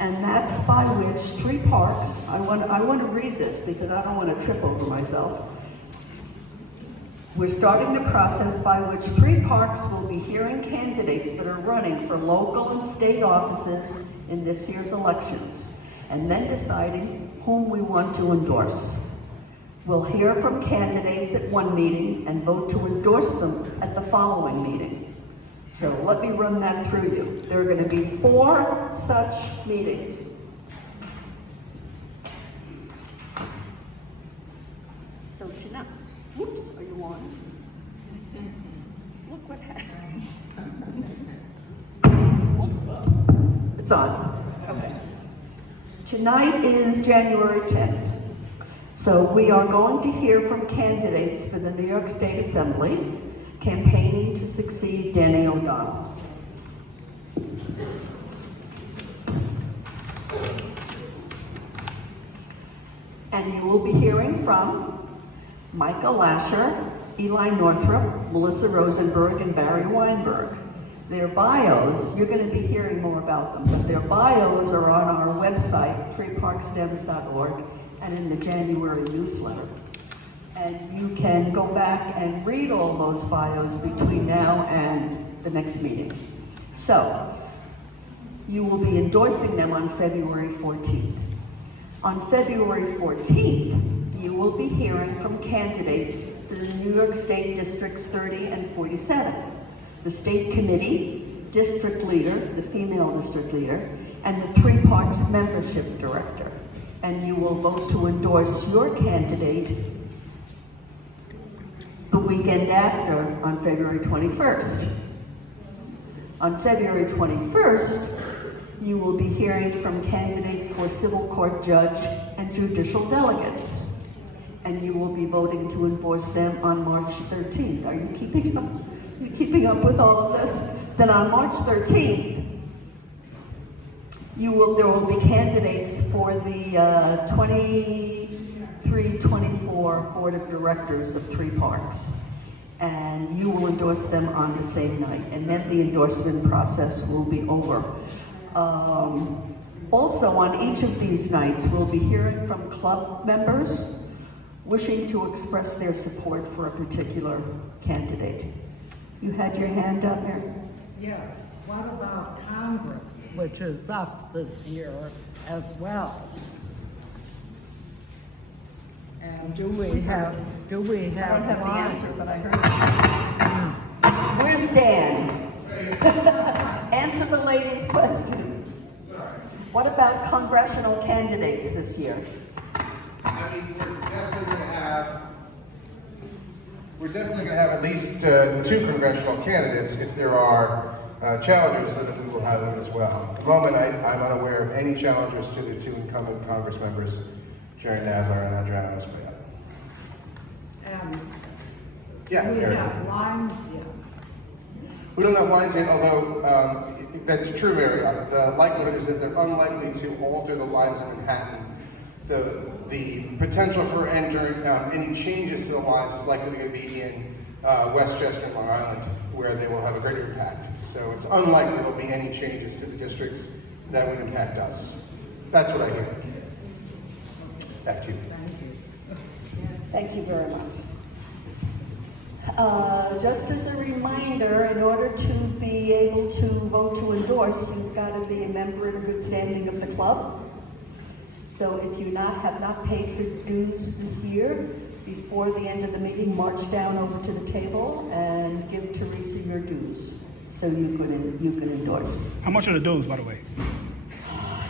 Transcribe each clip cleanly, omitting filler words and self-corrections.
And that's by which 3 parks, I want to read this because I don't want to trip over myself. We're starting the process by which 3 parks will be hearing candidates that are running for local and state offices in this year's elections, and then deciding whom we want to endorse. We'll hear from candidates at one meeting and vote to endorse them at the following meeting. So let me run that through you. There are going to be 4 such meetings. So tonight, whoops, are you on? Look what happened. What's up? It's on. Okay. Tonight is January 10th. So we are going to hear from candidates for the New York State Assembly campaigning to succeed Danny O'Donnell. And you will be hearing from Michael Lasher, Eli Northrup, Melissa Rosenberg, and Barry Weinberg. Their bios, you're going to be hearing more about them, but their bios are on our website, 3parksdems.org, and in the January newsletter. And you can go back and read all those bios between now and the next meeting. So, you will be endorsing them on February 14th. On February 14th, you will be hearing from candidates for the New York State Districts 30 and 47, the State Committee, District Leader, the female District Leader, and the 3 Parks Membership Director. And you will vote to endorse your candidate the weekend after on February 21st. On February 21st, you will be hearing from candidates for civil court judge and judicial delegates. And you will be voting to endorse them on March 13th. Are you keeping up? Are you keeping up with all of this? Then on March 13th, there will be candidates for the 23-24 Board of Directors of 3 parks. And you will endorse them on the same night. And then the endorsement process will be over. Also, on each of these nights, we'll be hearing from club members wishing to express their support for a particular candidate. You had your hand up there? Yes. What about Congress, which is up this year as well? And do we have I don't have the lines? answer, but I heard it. Where's Dan? Answer the lady's question. What about congressional candidates this year? I mean, we're definitely going to have at least 2 congressional candidates. If there are challengers, so that we will have them as well. At the moment, I'm unaware of any challengers to the 2 incumbent Congress members, Jerry Nadler and Adriana Espriat. And Yeah, we Mary. have lines yet. We don't have lines yet, although that's true, Mary. The likelihood is that they're unlikely to alter the lines in Manhattan. The potential for entering any changes to the lines is likely to be in Westchester and Long Island, where they will have a greater impact. So it's unlikely there'll be any changes to the districts that would impact us. That's what I hear. Back to you. Thank you very much. Just as a reminder, in order to be able to vote to endorse, you've got to be a member in good standing of the club. So if you have not paid for dues this year, before the end of the meeting, march down over to the table and give Teresa your dues, so you can endorse. How much are the dues, by the way?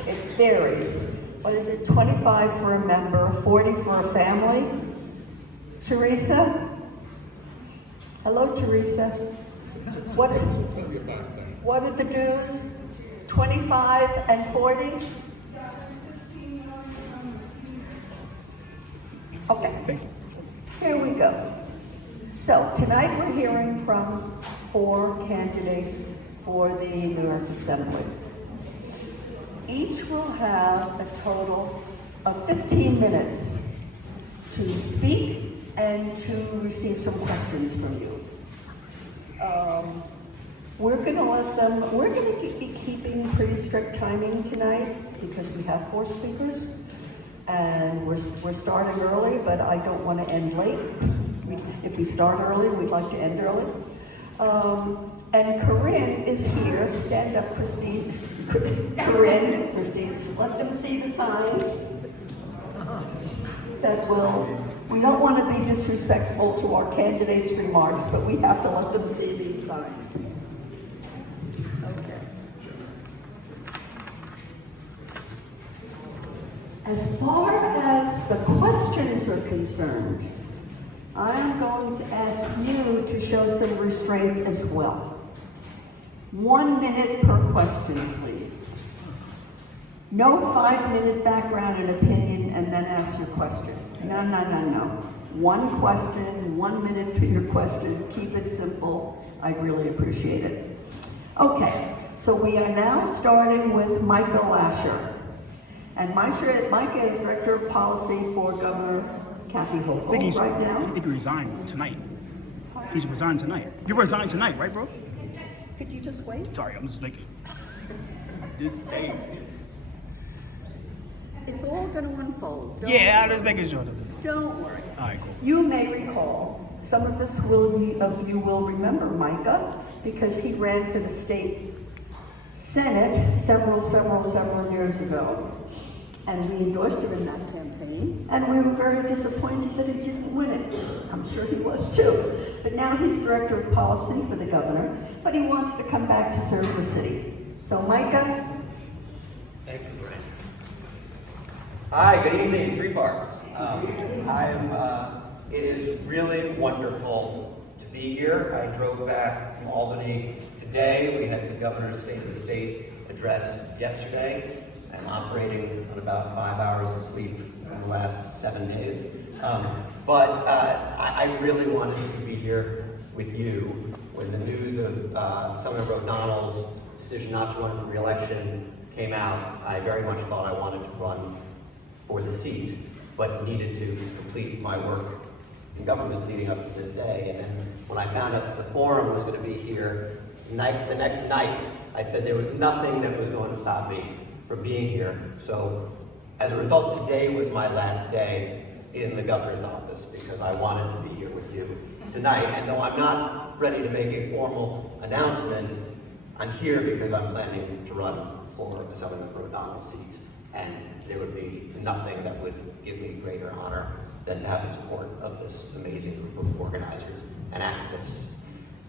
It varies. What is it, 25 for a member, 40 for a family? Teresa? Hello, Teresa. What are the dues? 25 and 40? Okay, here we go. So tonight we're hearing from 4 candidates for the New York Assembly. Each will have a total of 15 minutes to speak and to receive some questions from you. We're gonna be keeping pretty strict timing tonight because we have 4 speakers. And we're starting early, but I don't want to end late. If we start early, we'd like to end early. And Corinne is here. Stand up, Christine. Corinne, Christine. Let them see the signs. We don't want to be disrespectful to our candidates' remarks, but we have to let them see these signs. Okay. As far as the questions are concerned, I'm going to ask you to show some restraint as well. 1 minute per question, please. No 5-minute background and opinion and then ask your question. No. 1 question, 1 minute for your question. Keep it simple. I'd really appreciate it. Okay, so we are now starting with Micah Lasher. And Micah is Director of Policy for Governor Kathy Hochul right now. I think he resigned tonight. He's resigned tonight. You resigned tonight, right, bro? Could you just wait? Sorry, I'm just thinking. It's all going to unfold. Yeah, I'm just making sure. Don't worry. All right, cool. You may recall, some of you will remember Micah because he ran for the state Senate several years ago. And we endorsed him in that campaign, and we were very disappointed that he didn't win it. I'm sure he was too. But now he's Director of Policy for the governor, but he wants to come back to serve the city. So Micah? Thank you, Brian. Hi, good evening, Three Parks. It is really wonderful to be here. I drove back from Albany today. We had the governor's State of the State address yesterday. I'm operating on about 5 hours of sleep in the last 7 days. But I really wanted to be here with you when the news of Senator O'Donnell's decision not to run for re-election came out. I very much thought I wanted to run for the seat, but needed to complete my work in government leading up to this day. And then when I found out that the forum was going to be here the next night, I said there was nothing that was going to stop me from being here. So as a result, today was my last day in the governor's office because I wanted to be here with you tonight. And though I'm not ready to make a formal announcement, I'm here because I'm planning to run for Senator O'Donnell's seat. And there would be nothing that would give me greater honor than to have the support of this amazing group of organizers and activists.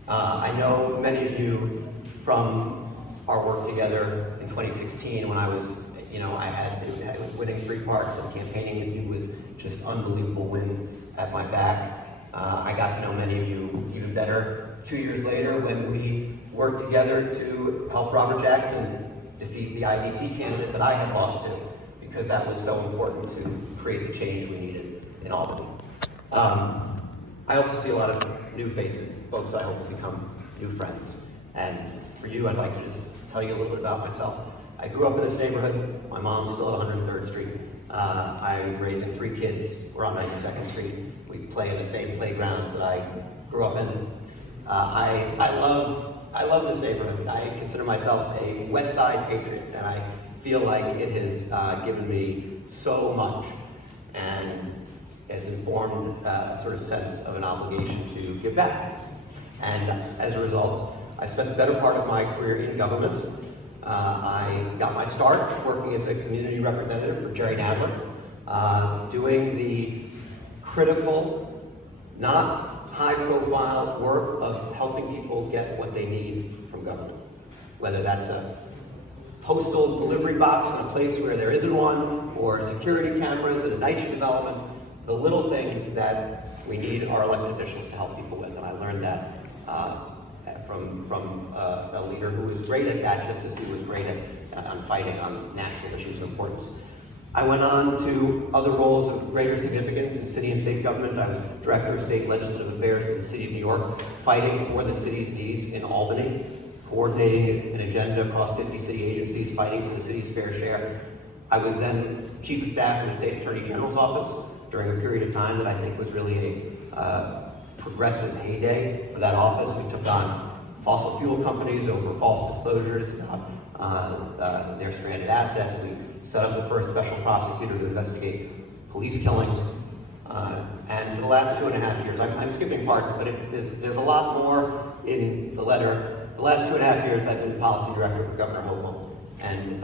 I know many of you from our work together in 2016 when I was, I was winning 3 parks and campaigning with you was just unbelievable wind at my back. I got to know many of you even better 2 years later when we worked together to help Robert Jackson defeat the IDC candidate that I had lost to, because that was so important to create the change we needed in Albany. I also see a lot of new faces, folks that I hope will become new friends. And for you, I'd like to just tell you a little bit about myself. I grew up in this neighborhood. My mom's still at 103rd Street. I'm raising 3 kids. We're on 92nd Street. We play in the same playgrounds that I grew up in. I love this neighborhood. I consider myself a West Side patriot, and I feel like it has given me so much and has informed a sort of sense of an obligation to give back. And as a result, I spent the better part of my career in government. I got my start working as a community representative for Jerry Nadler, doing the critical, not high-profile work of helping people get what they need from government. Whether that's a postal delivery box in a place where there isn't one, or security cameras in a night development, the little things that we need our elected officials to help people with. And I learned that from a leader who was great at that, just as he was great at fighting on national issues of importance. I went on to other roles of greater significance in city and state government. I was Director of State Legislative Affairs for the City of New York, fighting for the city's needs in Albany, coordinating an agenda across 50 city agencies, fighting for the city's fair share. I was then Chief of Staff in the State Attorney General's office during a period of time that I think was really a progressive heyday for that office. We took on fossil fuel companies over false disclosures about their stranded assets. We set up the first special prosecutor to investigate police killings. And for the last 2.5 years, I'm skipping parts, but there's a lot more in the letter. The last 2.5 years, I've been policy director for Governor Hochul, and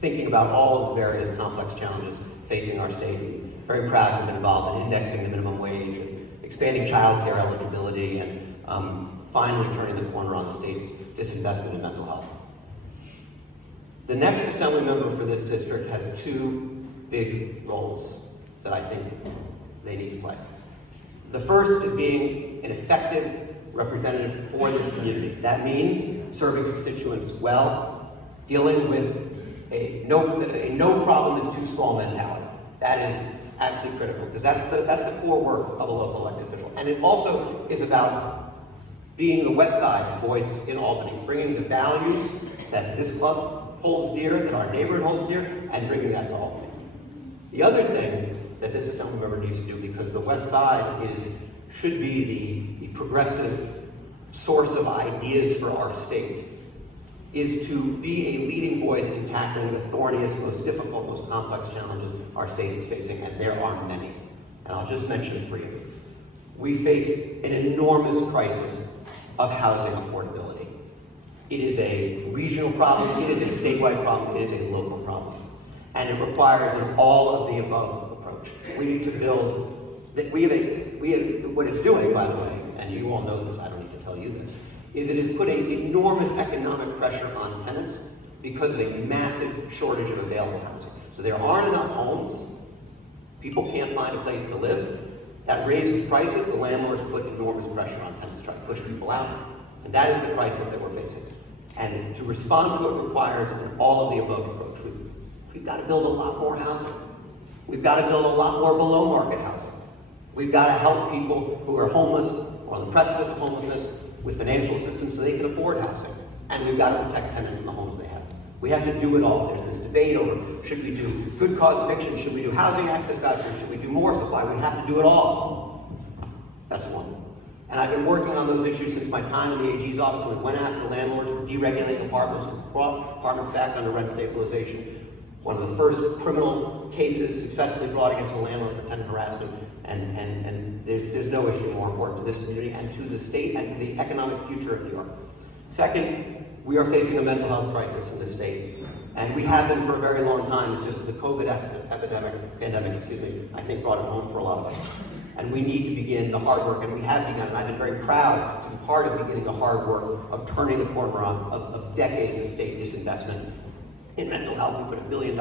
thinking about all of the various complex challenges facing our state. Very proud to have been involved in indexing the minimum wage, and expanding child care eligibility, and finally turning the corner on the state's disinvestment in mental health. The next assembly member for this district has two big roles that I think they need to play. The first is being an effective representative for this community. That means serving constituents well, dealing with a no problem is too small mentality. That is absolutely critical, because that's the core work of a local elected official. And it also is about being the West Side's voice in Albany, bringing the values that this club holds dear, that our neighborhood holds dear, and bringing that to Albany. The other thing that this assembly member needs to do, because the West Side should be the progressive source of ideas for our state, is to be a leading voice in tackling the thorniest, most difficult, most complex challenges our state is facing, and there are many. And I'll just mention 3. We face an enormous crisis of housing affordability. It is a regional problem, it is a statewide problem, it is a local problem. And it requires an all-of-the-above approach. We need to build, we have what it's doing, by the way, and you all know this, I don't need to tell you this, is it is putting enormous economic pressure on tenants because of a massive shortage of available housing. So there aren't enough homes, people can't find a place to live, that raises prices, the landlords put enormous pressure on tenants, trying to push people out, and that is the crisis that we're facing. And to respond to it requires an all-of-the-above approach. We've got to build a lot more housing. We've got to build a lot more below-market housing. We've got to help people who are homeless or on the precipice of homelessness with financial assistance so they can afford housing. And we've got to protect tenants in the homes they have. We have to do it all. There's this debate over, should we do good cause eviction? Should we do housing access vouchers? Should we do more supply? We have to do it all. That's one. And I've been working on those issues since my time in the AG's office when we went after landlords for deregulating apartments and brought apartments back under rent stabilization. One of the first criminal cases successfully brought against a landlord for tenant harassment, and there's no issue more important to this community and to the state and to the economic future of New York. Second, we are facing a mental health crisis in the state, and we have been for a very long time. It's just the COVID pandemic, I think brought it home for a lot of us. And we need to begin the hard work, and we have begun, and I've been very proud to be part of beginning the hard work of turning the corner of decades of state disinvestment in mental health. We put $1 billion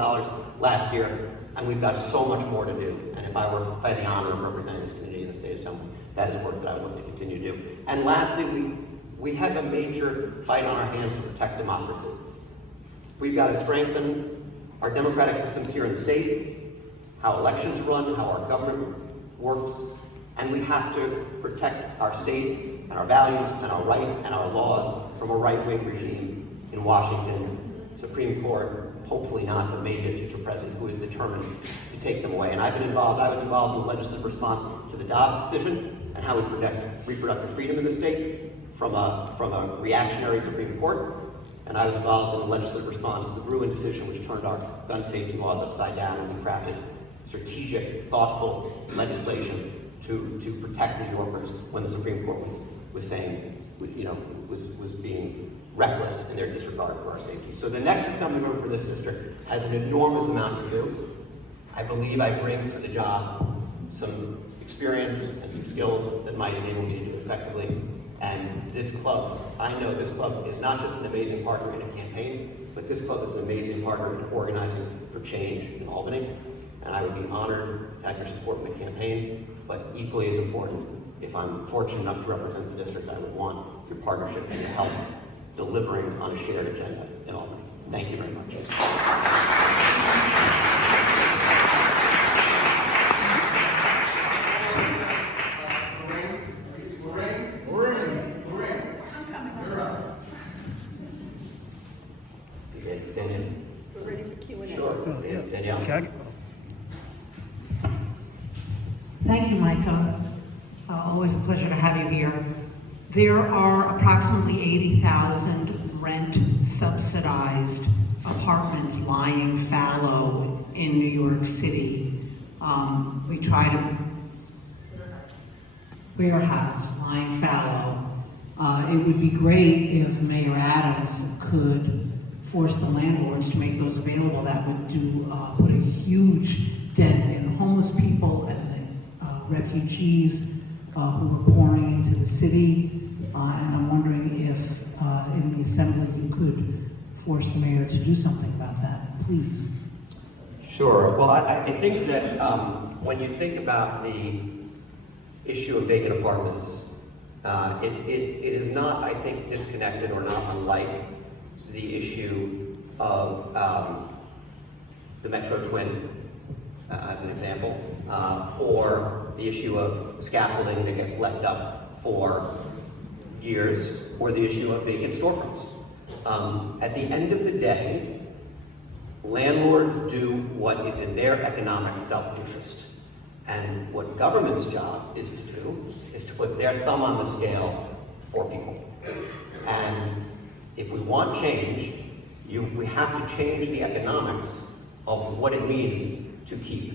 last year, and we've got so much more to do. And if I had the honor of representing this community in the State Assembly, that is work that I would look to continue to do. And lastly, we have a major fight on our hands to protect democracy. We've got to strengthen our democratic systems here in the state, how elections run, how our government works, and we have to protect our state and our values and our rights and our laws from a right-wing regime in Washington, Supreme Court, hopefully not, but maybe a future president who is determined to take them away. And I was involved in the legislative response to the Dobbs decision and how we protect reproductive freedom in the state from a reactionary Supreme Court. And I was involved in the legislative response to the Bruin decision, which turned our gun safety laws upside down, and we crafted strategic, thoughtful legislation to protect New Yorkers when the Supreme Court was saying, was being reckless in their disregard for our safety. So the next assembly member for this district has an enormous amount to do. I believe I bring to the job some experience and some skills that might enable me to do it effectively. And this club, I know this club is not just an amazing partner in a campaign, but this club is an amazing partner in organizing for change in Albany. And I would be honored to have your support in the campaign, but equally as important, if I'm fortunate enough to represent the district, I would want your partnership and your help delivering on a shared agenda in Albany. Thank you very much. Danielle. We're ready for Q&A. Sure. Yeah. Danielle. Okay. Thank you, Micah. Always a pleasure to have you here. There are approximately 80,000 rent subsidized apartments lying fallow in New York City. We try to warehouse lying fallow. It would be great if Mayor Adams could force the landlords to make those available. That would put a huge dent in homeless people and the refugees who are pouring into the city. And I'm wondering if in the Assembly you could force the mayor to do something about that, please. Sure. Well, I think that when you think about the issue of vacant apartments, it is not, I think, disconnected or not unlike the issue of the Metro Twin, as an example, or the issue of scaffolding that gets left up for years, or the issue of vacant storefronts. At the end of the day, landlords do what is in their economic self-interest. And what government's job is to do is to put their thumb on the scale for people. And if we want change, we have to change the economics of what it means to keep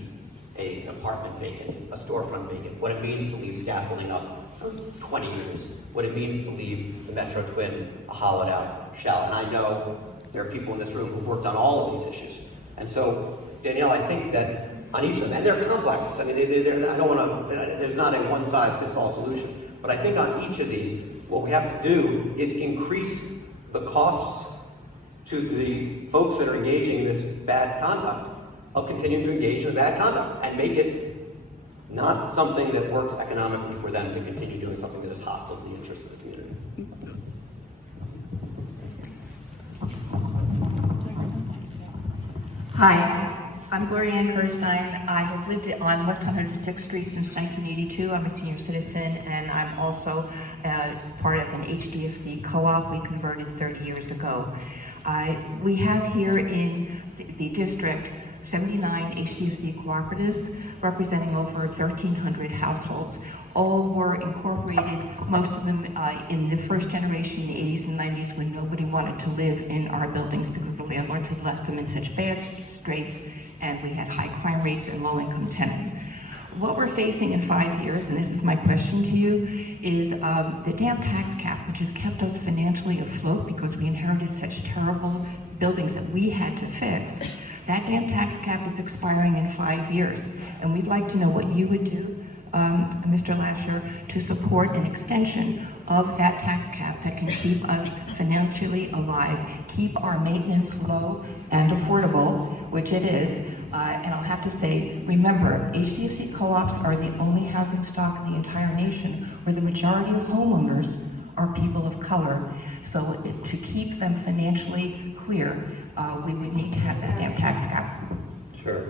an apartment vacant, a storefront vacant, what it means to leave scaffolding up for 20 years, what it means to leave the Metro Twin a hollowed out shell. And I know there are people in this room who've worked on all of these issues. And so, Danielle, I think that on each of them, and they're complex. I mean, I don't want to, there's not a one-size-fits-all solution. But I think on each of these, what we have to do is increase the costs to the folks that are engaging in this bad conduct of continuing to engage in bad conduct and make it not something that works economically for them to continue doing something that is hostile to the interests of the community. Hi, I'm Gloria Ann Kerstein. I have lived on West 106th Street since 1982. I'm a senior citizen, and I'm also part of an HDFC co-op we converted 30 years ago. We have here in the district 79 HDFC cooperatives representing over 1,300 households. All were incorporated, most of them in the first generation in the 80s and 90s when nobody wanted to live in our buildings because the landlords had left them in such bad straits and we had high crime rates and low-income tenants. What we're facing in 5 years, and this is my question to you, is the damn tax cap, which has kept us financially afloat because we inherited such terrible buildings that we had to fix. That damn tax cap is expiring in 5 years, and we'd like to know what you would do, Mr. Lasher, to support an extension of that tax cap that can keep us financially alive, keep our maintenance low and affordable, which it is. And I'll have to say, remember, HDFC co-ops are the only housing stock in the entire nation where the majority of homeowners are people of color. So to keep them financially clear, we would need to have that damn tax cap. Sure.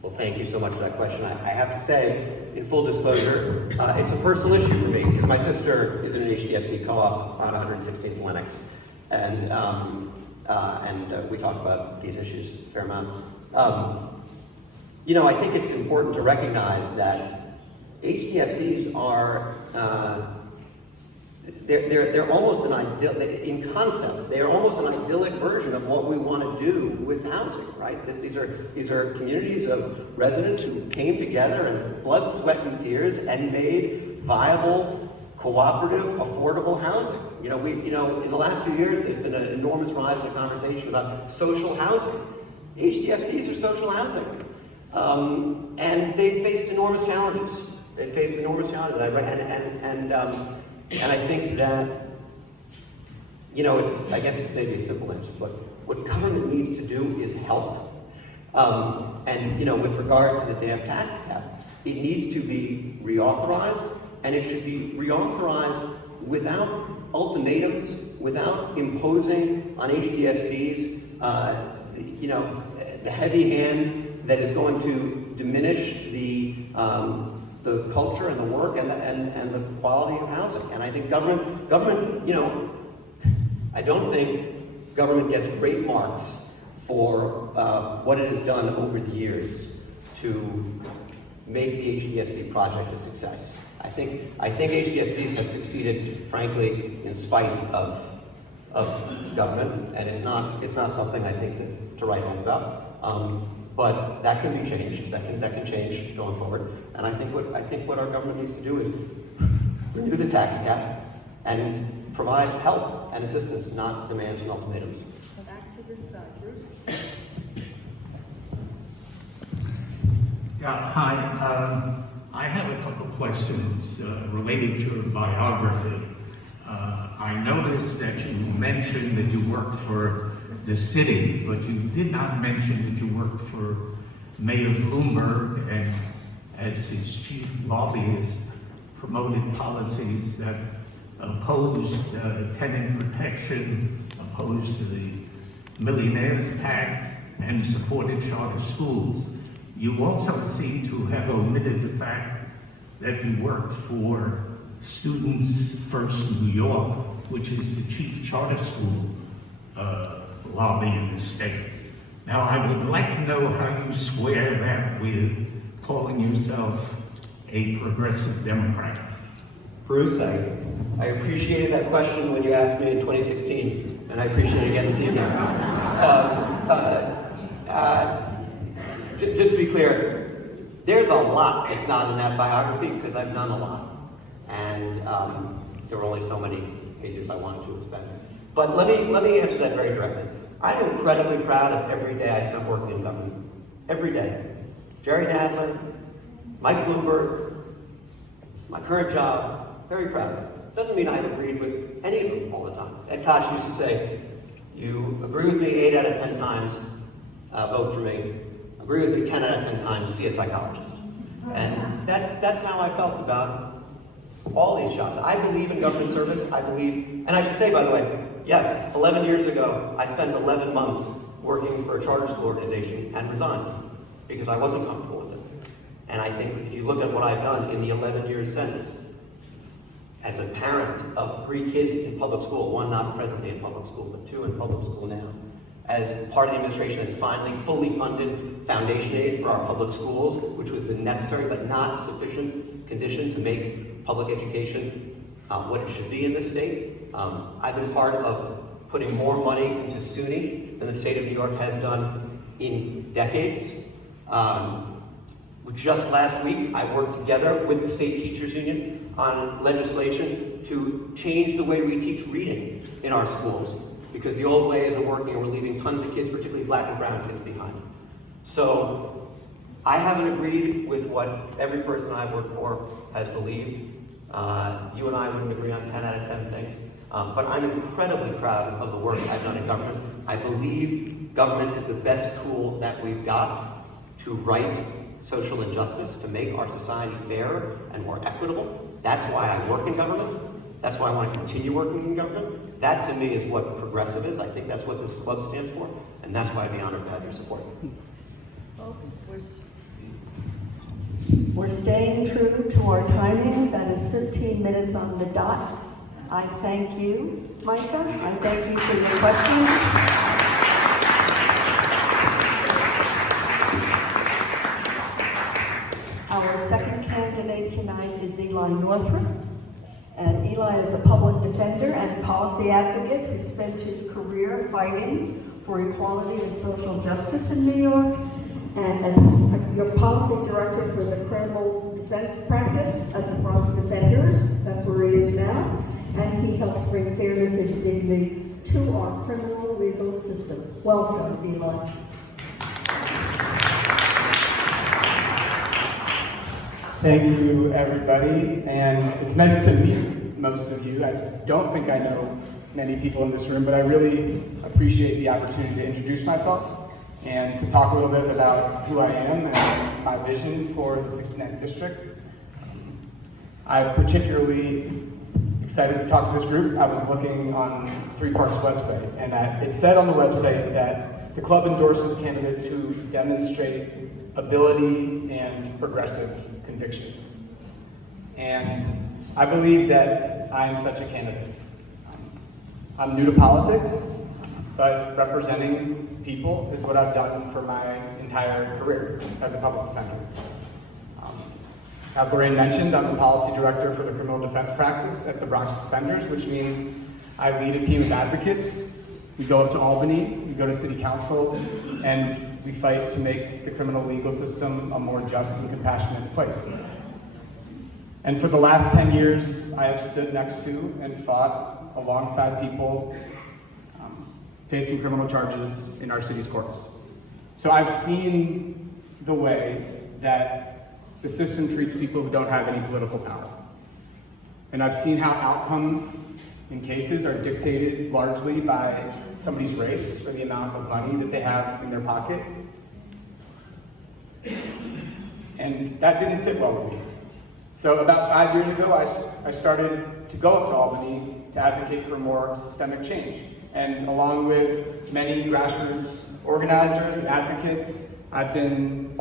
Well, thank you so much for that question. I have to say, in full disclosure, it's a personal issue for me because my sister is in an HDFC co-op on 116th Lenox, and we talk about these issues a fair amount. You know, I think it's important to recognize that HDFCs are they're almost an idyllic, in concept, they're almost an idyllic version of what we want to do with housing, right? That these are communities of residents who came together in blood, sweat, and tears and made viable, cooperative, affordable housing. You know, in the last few years, there's been an enormous rise in conversation about social housing. HDFCs are social housing, and they've faced enormous challenges. They've faced enormous challenges, and I think that, you know, I guess it's maybe a simple answer, but what government needs to do is help. And, you know, with regard to the damn tax cap, it needs to be reauthorized, and it should be reauthorized without ultimatums, without imposing on HDFCs, you know, the heavy hand that is going to diminish the culture and the work and the quality of housing. And I think government, you know, I don't think government gets great marks for what it has done over the years to make the HDFC project a success. I think HDFCs have succeeded, frankly, in spite of government, and it's not something I think to write home about. But that can be changed. That can change going forward. And I think what our government needs to do is renew the tax cap and provide help and assistance, not demands and ultimatums. Go back to this side, Bruce. Yeah, hi. I have a couple questions related to your biography. I noticed that you mentioned that you worked for the city, but you did not mention that you worked for Mayor Bloomberg and as his chief lobbyist promoted policies that opposed tenant protection, opposed to the millionaire's tax, and supported charter schools. You also seem to have omitted the fact that you worked for Students First New York, which is the chief charter school lobby in the state. Now, I would like to know how you square that with calling yourself a progressive Democrat. Bruce, I appreciated that question when you asked me in 2016, and I appreciate it again this evening. Just to be clear, there's a lot that's not in that biography because I've done a lot. And there were only so many pages I wanted to expend. But let me answer that very directly. I'm incredibly proud of every day I spent working in government. Every day. Jerry Nadler, Mike Bloomberg, my current job, very proud of it. Doesn't mean I've agreed with any of them all the time. Ed Koch used to say, you agree with me 8 out of 10 times, vote for me. Agree with me 10 out of 10 times, see a psychologist. And that's how I felt about all these jobs. I believe in government service. I believe, and I should say, by the way, yes, 11 years ago, I spent 11 months working for a charter school organization and resigned because I wasn't comfortable with it. And I think if you look at what I've done in the 11 years since, as a parent of 3 kids in public school, 1 not presently in public school, but 2 in public school now, as part of the administration that's finally fully funded foundation aid for our public schools, which was the necessary but not sufficient condition to make public education what it should be in this state. I've been part of putting more money into SUNY than the state of New York has done in decades. Just last week, I worked together with the State Teachers Union on legislation to change the way we teach reading in our schools, because the old way isn't working and we're leaving tons of kids, particularly black and brown kids, behind. So I haven't agreed with what every person I've worked for has believed. You and I wouldn't agree on 10 out of 10 things, but I'm incredibly proud of the work I've done in government. I believe government is the best tool that we've got to right social injustice, to make our society fairer and more equitable. That's why I work in government. That's why I want to continue working in government. That to me is what progressive is. I think that's what this club stands for, and that's why I'd be honored to have your support. Folks, we're staying true to our timing. That is 15 minutes on the dot. I thank you, Micah. I thank you for your questions. Our second candidate tonight is Eli Northrup. And Eli is a public defender and policy advocate who spent his career fighting for equality and social justice in New York, and as your policy director for the criminal defense practice at the Bronx Defenders. That's where he is now. And he helps bring fairness and dignity to our criminal legal system. Welcome, Eli. Thank you, everybody, and it's nice to meet most of you. I don't think I know many people in this room, but I really appreciate the opportunity to introduce myself and to talk a little bit about who I am and my vision for the 69th District. I'm particularly excited to talk to this group. I was looking on Three Parks' website, and it said on the website that the club endorses candidates who demonstrate ability and progressive convictions. And I believe that I am such a candidate. I'm new to politics, but representing people is what I've done for my entire career as a public defender. As Lorraine mentioned, I'm the policy director for the criminal defense practice at the Bronx Defenders, which means I lead a team of advocates. We go up to Albany, we go to city council, and we fight to make the criminal legal system a more just and compassionate place. And for the last 10 years, I have stood next to and fought alongside people facing criminal charges in our city's courts. So I've seen the way that the system treats people who don't have any political power. And I've seen how outcomes in cases are dictated largely by somebody's race or the amount of money that they have in their pocket. And that didn't sit well with me. So about 5 years ago, I started to go up to Albany to advocate for more systemic change. And along with many grassroots organizers and advocates, I've been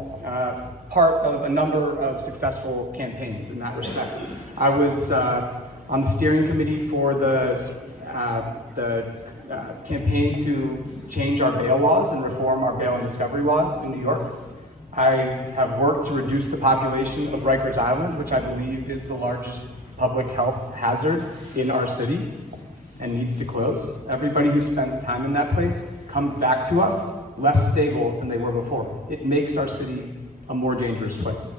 part of a number of successful campaigns in that respect. I was on the steering committee for the campaign to change our bail laws and reform our bail and discovery laws in New York. I have worked to reduce the population of Rikers Island, which I believe is the largest public health hazard in our city and needs to close. Everybody who spends time in that place comes back to us less stable than they were before. It makes our city a more dangerous place.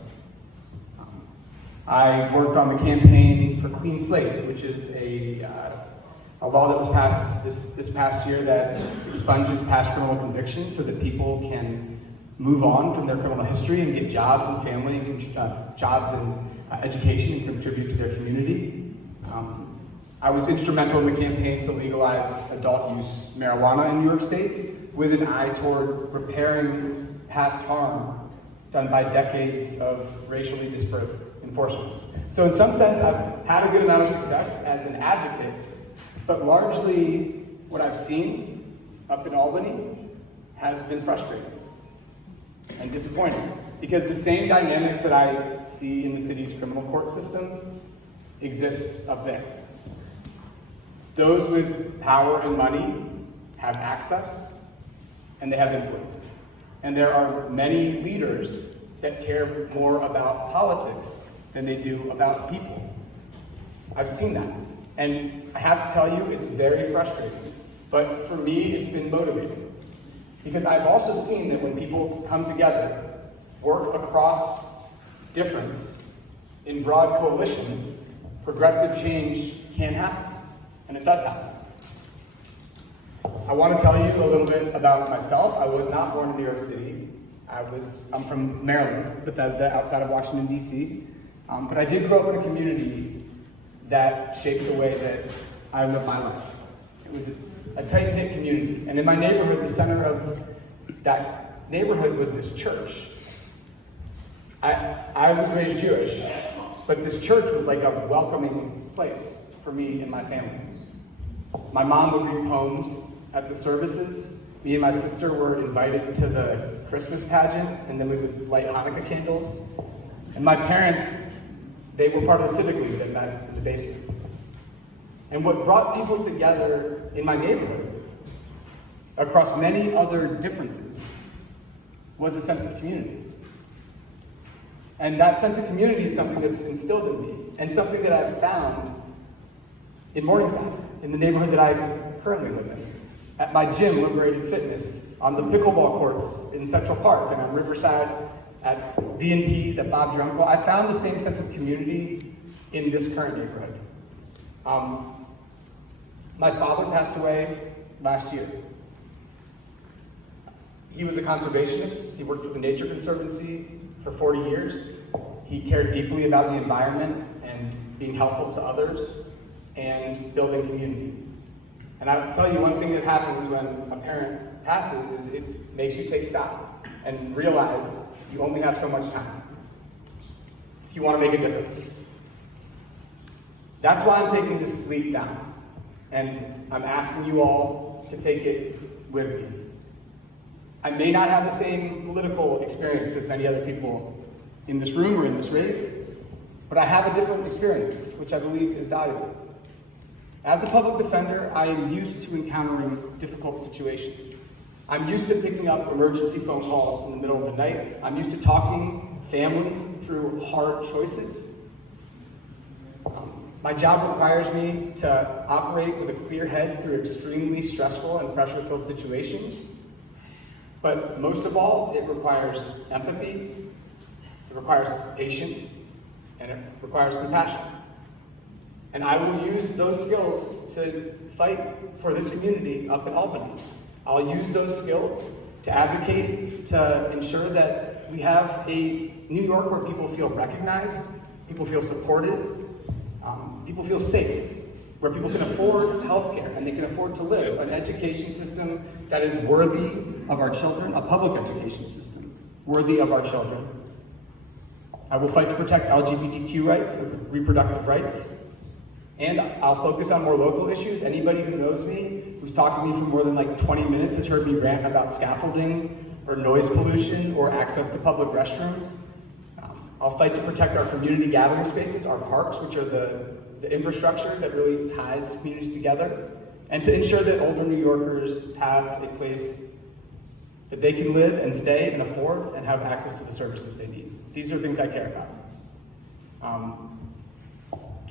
I worked on the campaign for Clean Slate, which is a law that was passed this past year that expunges past criminal convictions so that people can move on from their criminal history and get jobs and family, and jobs and education and contribute to their community. I was instrumental in the campaign to legalize adult use marijuana in New York State with an eye toward repairing past harm done by decades of racially disparate enforcement. So in some sense, I've had a good amount of success as an advocate, but largely what I've seen up in Albany has been frustrating and disappointing, because the same dynamics that I see in the city's criminal court system exist up there. Those with power and money have access and they have influence. And there are many leaders that care more about politics than they do about people. I've seen that. And I have to tell you, it's very frustrating. But for me, it's been motivating. Because I've also seen that when people come together, work across difference in broad coalition, progressive change can happen. And it does happen. I want to tell you a little bit about myself. I was not born in New York City. I'm from Maryland, Bethesda, outside of Washington, D.C. But I did grow up in a community that shaped the way that I live my life. It was a tight-knit community. And in my neighborhood, the center of that neighborhood was this church. I was raised Jewish, but this church was like a welcoming place for me and my family. My mom would read poems at the services. Me and my sister were invited to the Christmas pageant, and then we would light Hanukkah candles. And my parents, they were part of the civic league that met in the basement. And what brought people together in my neighborhood, across many other differences, was a sense of community. And that sense of community is something that's instilled in me, and something that I've found in Morningside, in the neighborhood that I currently live in, at my gym, Liberated Fitness, on the pickleball courts in Central Park, and on Riverside, at V&T's, at Bob's Your Uncle. I found the same sense of community in this current neighborhood. My father passed away last year. He was a conservationist. He worked for the Nature Conservancy for 40 years. He cared deeply about the environment and being helpful to others and building community. And I'll tell you, one thing that happens when a parent passes is it makes you take stock and realize you only have so much time if you want to make a difference. That's why I'm taking this leap down. And I'm asking you all to take it with me. I may not have the same political experience as many other people in this room or in this race, but I have a different experience, which I believe is valuable. As a public defender, I am used to encountering difficult situations. I'm used to picking up emergency phone calls in the middle of the night. I'm used to talking families through hard choices. My job requires me to operate with a clear head through extremely stressful and pressure-filled situations. But most of all, it requires empathy, it requires patience, and it requires compassion. And I will use those skills to fight for this community up in Albany. I'll use those skills to advocate, to ensure that we have a New York where people feel recognized, people feel supported, people feel safe, where people can afford healthcare and they can afford to live, an education system that is worthy of our children, a public education system worthy of our children. I will fight to protect LGBTQ rights and reproductive rights. And I'll focus on more local issues. Anybody who knows me, who's talked to me for more than like 20 minutes has heard me rant about scaffolding or noise pollution or access to public restrooms. I'll fight to protect our community gathering spaces, our parks, which are the infrastructure that really ties communities together, and to ensure that older New Yorkers have a place that they can live and stay and afford and have access to the services they need. These are things I care about.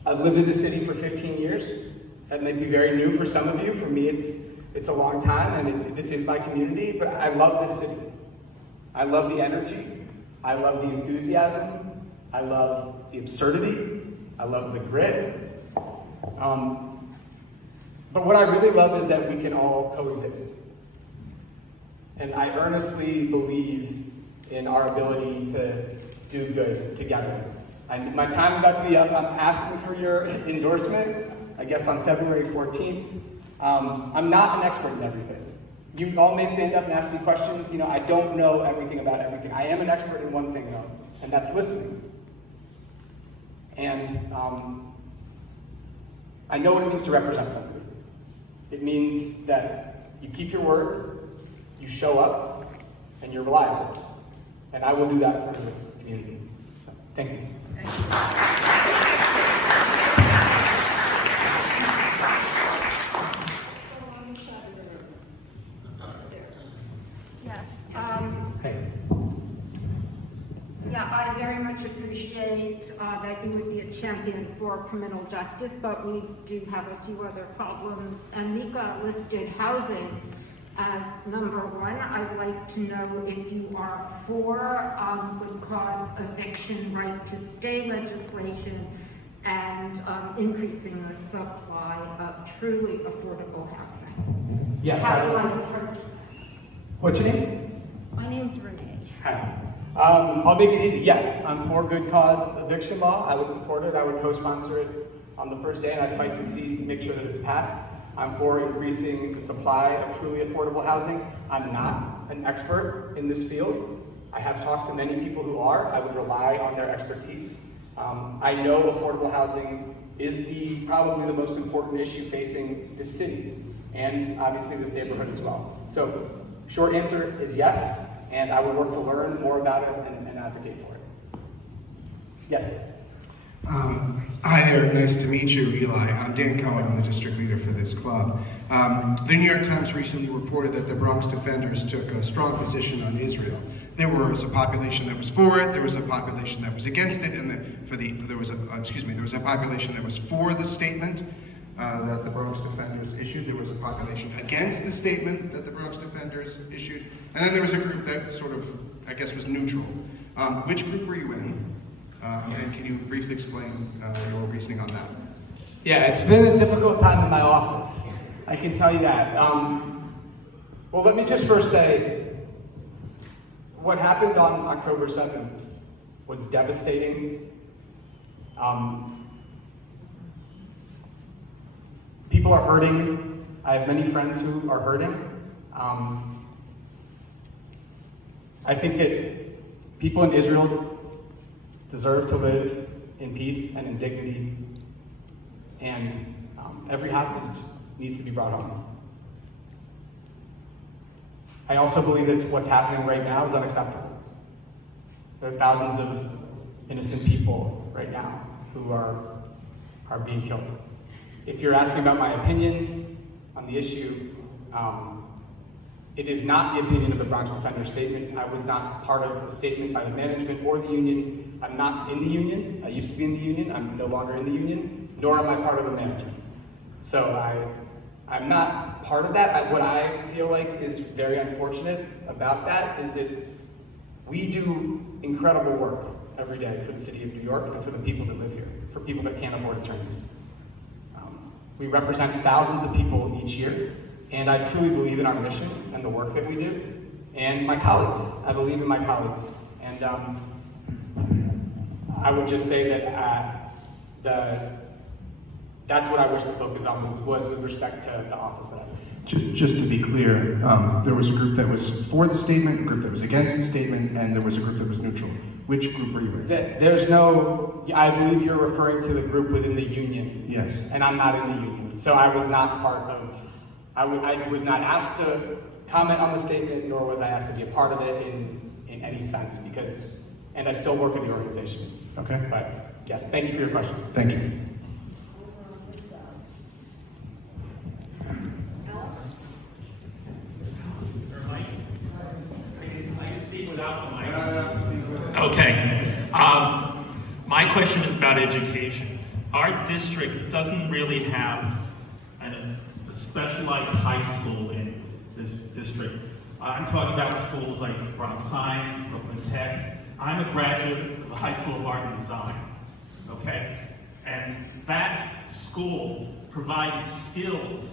I've lived in the city for 15 years. That may be very new for some of you. For me, it's a long time, and this is my community, but I love this city. I love the energy. I love the enthusiasm. I love the absurdity. I love the grit. But what I really love is that we can all coexist. And I earnestly believe in our ability to do good together. My time's about to be up. I'm asking for your endorsement, I guess on February 14th. I'm not an expert in everything. You all may stand up and ask me questions. You know, I don't know everything about everything. I am an expert in one thing though, and that's listening. And I know what it means to represent somebody. It means that you keep your word, you show up, and you're reliable. And I will do that for this community. So, thank you. Yes. Yeah, I very much appreciate that you would be a champion for criminal justice, but we do have a few other problems. And Mika listed housing as number one. I'd like to know if you are for good cause eviction right to stay legislation and increasing the supply of truly affordable housing. Yes. What's your name? My name's Renee. Hi. I'll make it easy. Yes, I'm for good cause eviction law. I would support it. I would co-sponsor it on the first day, and I'd fight to make sure that it's passed. I'm for increasing the supply of truly affordable housing. I'm not an expert in this field. I have talked to many people who are. I would rely on their expertise. I know affordable housing is probably the most important issue facing this city, and obviously this neighborhood as well. So, short answer is yes. And I would work to learn more about it and advocate for it. Yes? Hi there, nice to meet you, Eli. I'm Dan Cohen, I'm the district leader for this club. The New York Times recently reported that the Bronx Defenders took a strong position on Israel. There was a population that was for it, there was a population that was against it, and there was a population that was for the statement that the Bronx Defenders issued. There was a population against the statement that the Bronx Defenders issued. And then there was a group that sort of, I guess, was neutral. Which group were you in? And can you briefly explain your reasoning on that? Yeah, it's been a difficult time in my office. I can tell you that. Well, let me just first say, what happened on October 7th was devastating. People are hurting. I have many friends who are hurting. I think that people in Israel deserve to live in peace and in dignity, and every hostage needs to be brought home. I also believe that what's happening right now is unacceptable. There are thousands of innocent people right now who are being killed. If you're asking about my opinion on the issue, It is not the opinion of the Bronx Defender statement. I was not part of the statement by the management or the union. I'm not in the union. I used to be in the union. I'm no longer in the union, nor am I part of the management. So I'm not part of that. What I feel like is very unfortunate about that is that we do incredible work every day for the city of New York and for the people that live here, for people that can't afford attorneys. We represent thousands of people each year, and I truly believe in our mission and the work that we do, and my colleagues. I believe in my colleagues. And I would just say that that's what I wish the focus on was with respect to the office that I'm in. Just to be clear, there was a group that was for the statement, a group that was against the statement, and there was a group that was neutral. Which group were you in? There's no, I believe you're referring to the group within the union. Yes. And I'm not in the union. So I was not part of, I was not asked to comment on the statement, nor was I asked to be a part of it in any sense, because, and I still work in the organization. Okay. But yes, thank you for your question. Thank you. Okay. My question is about education. Our district doesn't really have a specialized high school in this district. I'm talking about schools like Bronx Science, Brooklyn Tech. I'm a graduate of the High School of Art and Design, okay? And that school provided skills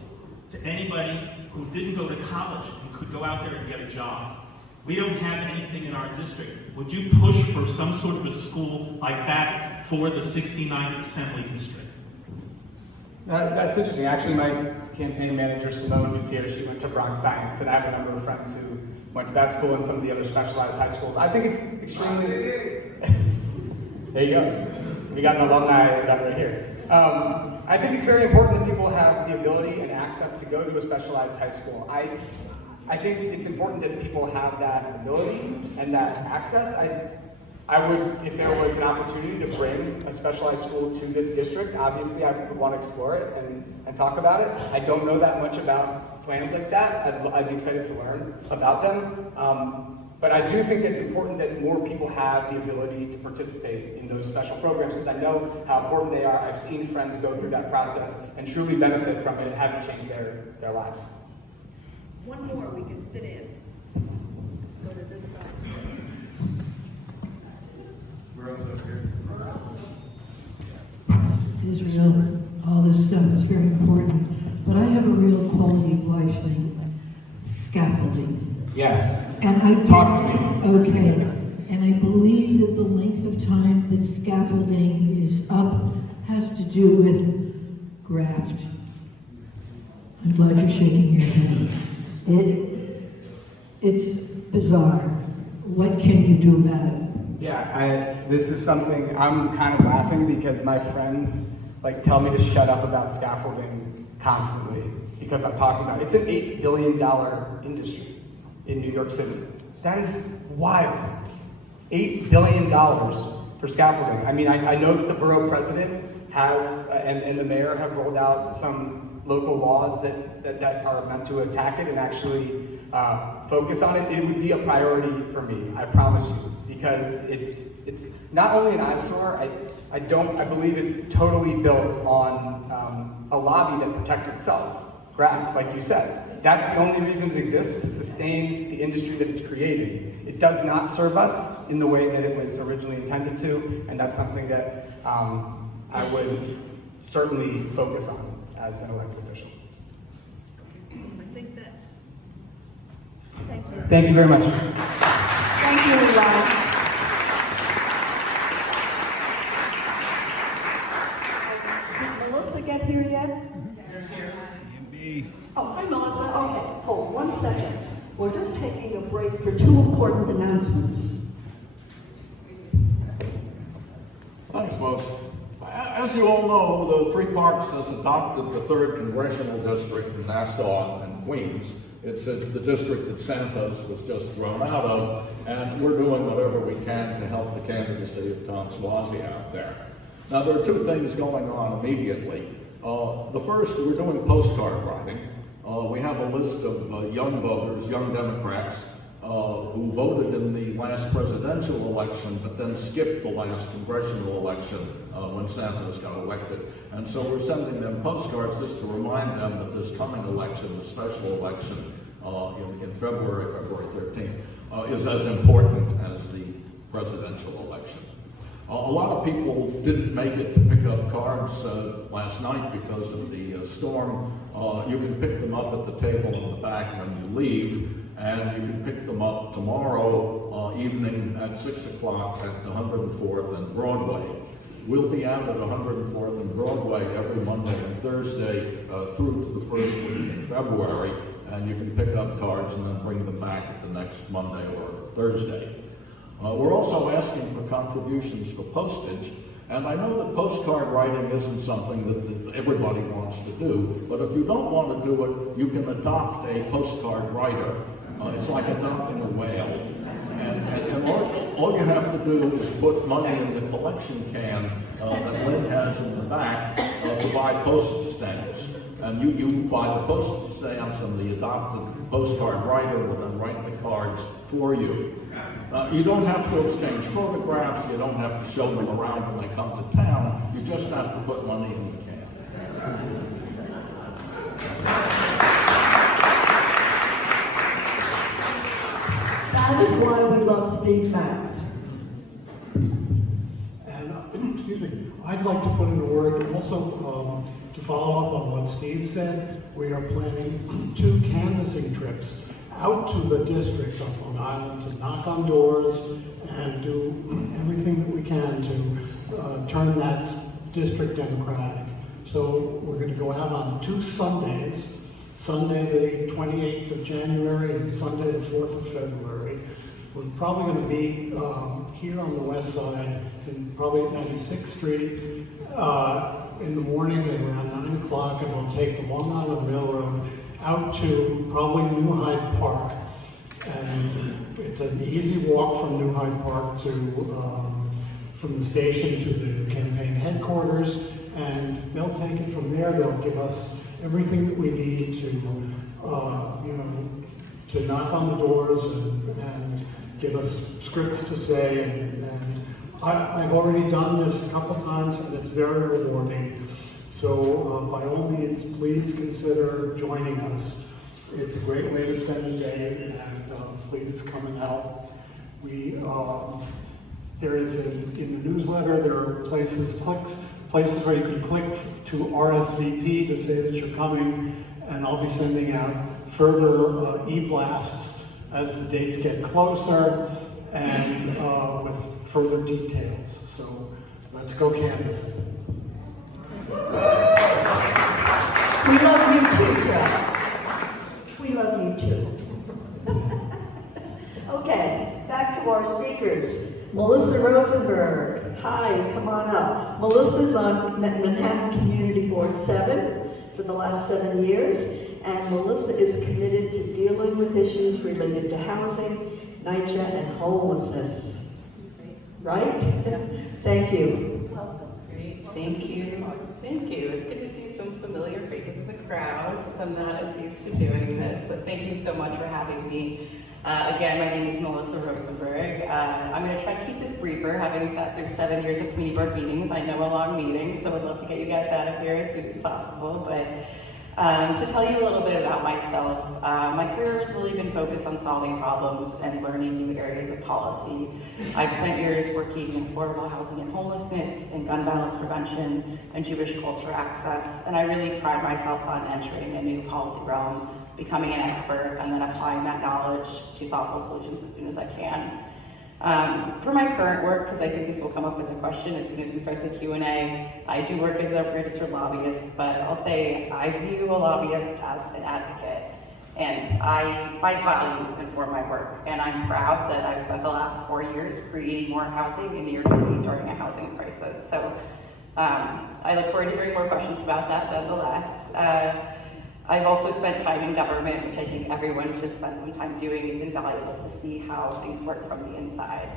to anybody who didn't go to college and could go out there and get a job. We don't have anything in our district. Would you push for some sort of a school like that for the 69th Assembly District? That's interesting. Actually, my campaign manager, Simone, who's here, she went to Bronx Science, and I have a number of friends who went to that school and some of the other specialized high schools. I think it's extremely... There you go. We got an alumni event right here. I think it's very important that people have the ability and access to go to a specialized high school. I think it's important that people have that ability and that access. I would, if there was an opportunity to bring a specialized school to this district, obviously I would want to explore it and talk about it. I don't know that much about plans like that. I'd be excited to learn about them. But I do think it's important that more people have the ability to participate in those special programs, because I know how important they are. I've seen friends go through that process and truly benefit from it and have it change their lives. One more we can fit in. Go to this side. Israel, all this stuff is very important, but I have a real quality of life thing, scaffolding. Yes. And I Talk to me. Okay. And I believe that the length of time that scaffolding is up has to do with graft. I'm glad you're shaking your head. It's bizarre. What can you do about it? Yeah, this is something I'm kind of laughing because my friends like tell me to shut up about scaffolding constantly because I'm talking about it. It's an $8 billion industry in New York City. That is wild. $8 billion for scaffolding. I mean, I know that the borough president has, and the mayor have rolled out some local laws that are meant to attack it and actually focus on it. It would be a priority for me, I promise you, because it's not only an eyesore. I believe it's totally built on a lobby that protects itself. Graft, like you said. That's the only reason it exists, to sustain the industry that it's created. It does not serve us in the way that it was originally intended to, and that's something that I would certainly focus on as an elected official. I think that's... Thank you. Thank you very much. Thank you, Eli. Did Melissa get here yet? Oh, hi, Melissa. Okay, hold 1 second. We're just taking a break for 2 important announcements. Thanks, Lois. As you all know, the Free Parks has adopted the 3rd Congressional District in Nassau and Queens. It's the district that Santos was just thrown out of, and we're doing whatever we can to help the candidacy of Tom Suozzi out there. Now, there are 2 things going on immediately. The first, we're doing postcard writing, We have a list of young voters, young Democrats, who voted in the last presidential election, but then skipped the last congressional election when Santos got elected. And so we're sending them postcards just to remind them that this coming election, the special election in February 13th, is as important as the presidential election. A lot of people didn't make it to pick up cards last night because of the storm. You can pick them up at the table in the back when you leave, and you can pick them up tomorrow evening at 6 o'clock at 104th and Broadway. We'll be out at 104th and Broadway every Monday and Thursday through to the first week in February, and you can pick up cards and then bring them back at the next Monday or Thursday. We're also asking for contributions for postage, and I know that postcard writing isn't something that everybody wants to do, but if you don't want to do it, you can adopt a postcard writer. It's like adopting a whale. And all you have to do is put money in the collection can that Lynn has in the back to buy postage stamps. And you buy the postage stamps, and the adopted postcard writer will then write the cards for you. You don't have to exchange photographs, you don't have to show them around when they come to town, you just have to put money in the can. That is why we love Steve Max. And, excuse me, I'd like to put in a word also to follow up on what Steve said. We are planning 2 canvassing trips out to the district on Long Island to knock on doors and do everything that we can to turn that district Democratic. So we're going to go out on 2 Sundays, Sunday the 28th of January and Sunday the 4th of February. We're probably going to be here on the west side, probably at 96th Street, in the morning at around 9 o'clock, and we'll take the Long Island Railroad out to probably New Hyde Park. And it's an easy walk from New Hyde Park to, from the station to the campaign headquarters, and they'll take it from there. They'll give us everything that we need to, you know, to knock on the doors and give us scripts to say. And I've already done this a couple times, and it's very rewarding. So by all means, please consider joining us. It's a great way to spend a day, and please come and help. There is in the newsletter, there are places where you can click to RSVP to say that you're coming, and I'll be sending out further e-blasts as the dates get closer and with further details. So let's go canvassing. We love you too, Trev. We love you too. Okay, back to our speakers. Melissa Rosenberg. Hi, come on up. Melissa's on Manhattan Community Board 7 for the last 7 years, and Melissa is committed to dealing with issues related to housing, NYCHA, and homelessness. Right? Yes. Thank you. Welcome. Great. Thank you. Thank you. It's good to see some familiar faces in the crowd since I'm not as used to doing this, but thank you so much for having me. Again, my name is Melissa Rosenberg. I'm going to try to keep this briefer, having sat through 7 years of community board meetings. I know a long meeting, so I'd love to get you guys out of here as soon as possible. But to tell you a little bit about myself, my career has really been focused on solving problems and learning new areas of policy. I've spent years working in affordable housing and homelessness, and gun violence prevention, and Jewish culture access, and I really pride myself on entering a new policy realm, becoming an expert, and then applying that knowledge to thoughtful solutions as soon as I can. For my current work, because I think this will come up as a question as soon as we start the Q&A, I do work as a registered lobbyist, but I'll say I view a lobbyist as an advocate, and my values inform my work, and I'm proud that I've spent the last 4 years creating more housing in New York City during a housing crisis. So I look forward to hearing more questions about that nonetheless. I've also spent time in government, which I think everyone should spend some time doing. It's invaluable to see how things work from the inside.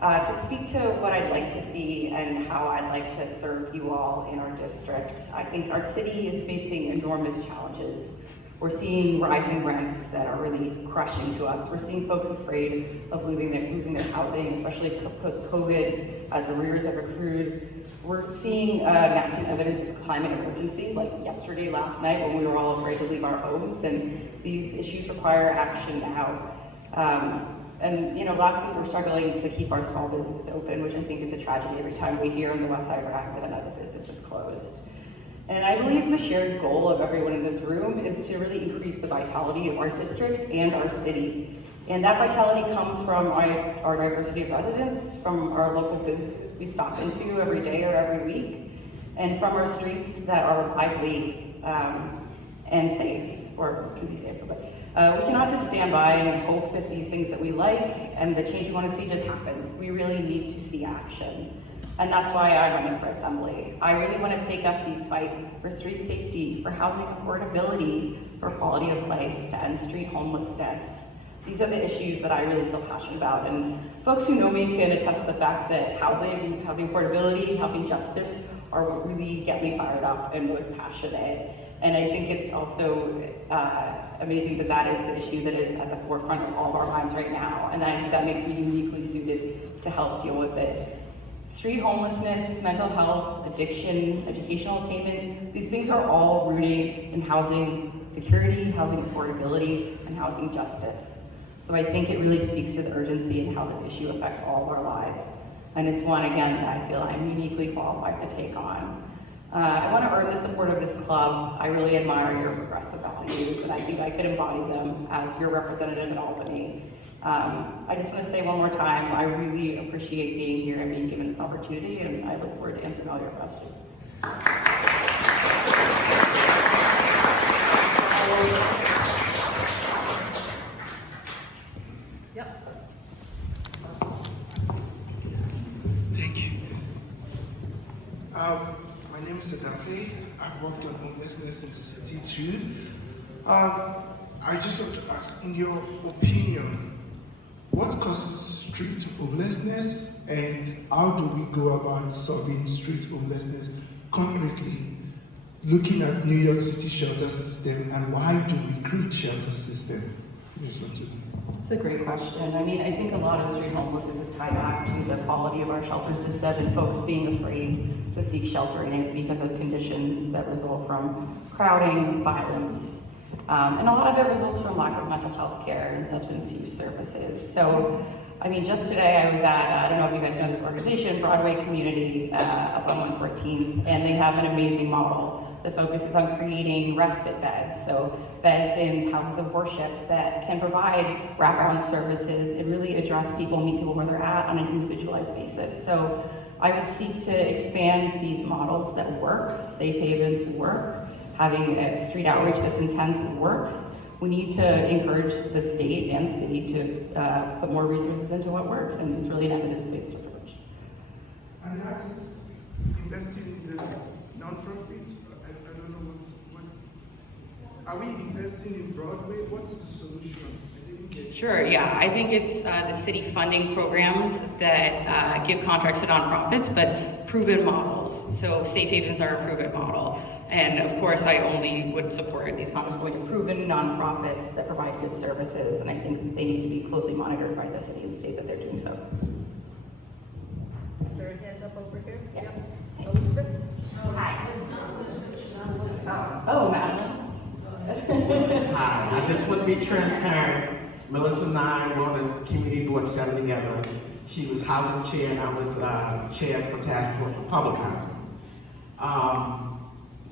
To speak to what I'd like to see and how I'd like to serve you all in our district, I think our city is facing enormous challenges We're seeing rising rents that are really crushing to us. We're seeing folks afraid of losing their housing, especially post-COVID, as arrears have accrued. We're seeing mounting evidence of climate emergency, like yesterday, last night, when we were all afraid to leave our homes, and these issues require action now. And lastly, we're struggling to keep our small businesses open, which I think is a tragedy every time we hear in the West Side Rack that another business is closed. And I believe the shared goal of everyone in this room is to really increase the vitality of our district and our city. And that vitality comes from our diversity of residents, from our local businesses we stop into every day or every week, and from our streets that are lively and safe, or can be safer, but we cannot just stand by and hope that these things that we like and the change we want to see just happens. We really need to see action. And that's why I'm running for assembly. I really want to take up these fights for street safety, for housing affordability, for quality of life, to end street homelessness. These are the issues that I really feel passionate about. And folks who know me can attest to the fact that housing affordability, housing justice are what really get me fired up and most passionate. And I think it's also amazing that that is the issue that is at the forefront of all of our minds right now. And I think that makes me uniquely suited to help deal with it. Street homelessness, mental health, addiction, educational attainment, these things are all rooted in housing security, housing affordability, and housing justice. So I think it really speaks to the urgency and how this issue affects all of our lives. And it's one, again, that I feel I'm uniquely qualified to take on. I want to earn the support of this club. I really admire your progressive values, and I think I could embody them as your representative in Albany. I just want to say one more time, I really appreciate being here and being given this opportunity, and I look forward to answering all your questions. Thank you. My name is Sadafe. I've worked on homelessness in the city too. I just want to ask, in your opinion, what causes street homelessness and how do we go about solving street homelessness concretely? Looking at New York City shelter system, and why do we create shelter system? It's a great question. I mean, I think a lot of street homelessness is tied back to the quality of our shelter system and folks being afraid to seek shelter in it because of conditions that result from crowding, violence, and a lot of it results from lack of mental health care and substance use services. So, I mean, just today I was at, I don't know if you guys know this organization, Broadway Community up on 114th, and they have an amazing model that focuses on creating respite beds. So beds in houses of worship that can provide wraparound services and really address people, meet people where they're at on an individualized basis. So I would seek to expand these models that work, safe havens work, having a street outreach that's intense works. We need to encourage the state and city to put more resources into what works and use really an evidence-based approach. And that is investing in the nonprofit. I don't know what. Are we investing in Broadway? What's the solution? I didn't get. Sure, yeah. I think it's the city funding programs that give contracts to nonprofits, but proven models. So Safe Havens are a proven model. And of course, I only would support these contracts going to proven nonprofits that provide good services. And I think they need to be closely monitored by the city and state that they're doing so. Is there a hand up over here? Yeah. Elizabeth? Hi. Oh, Madeline. Hi, I just want to be transparent. Melissa and I were on a community board set together. She was housing chair and I was chair for task force for public housing.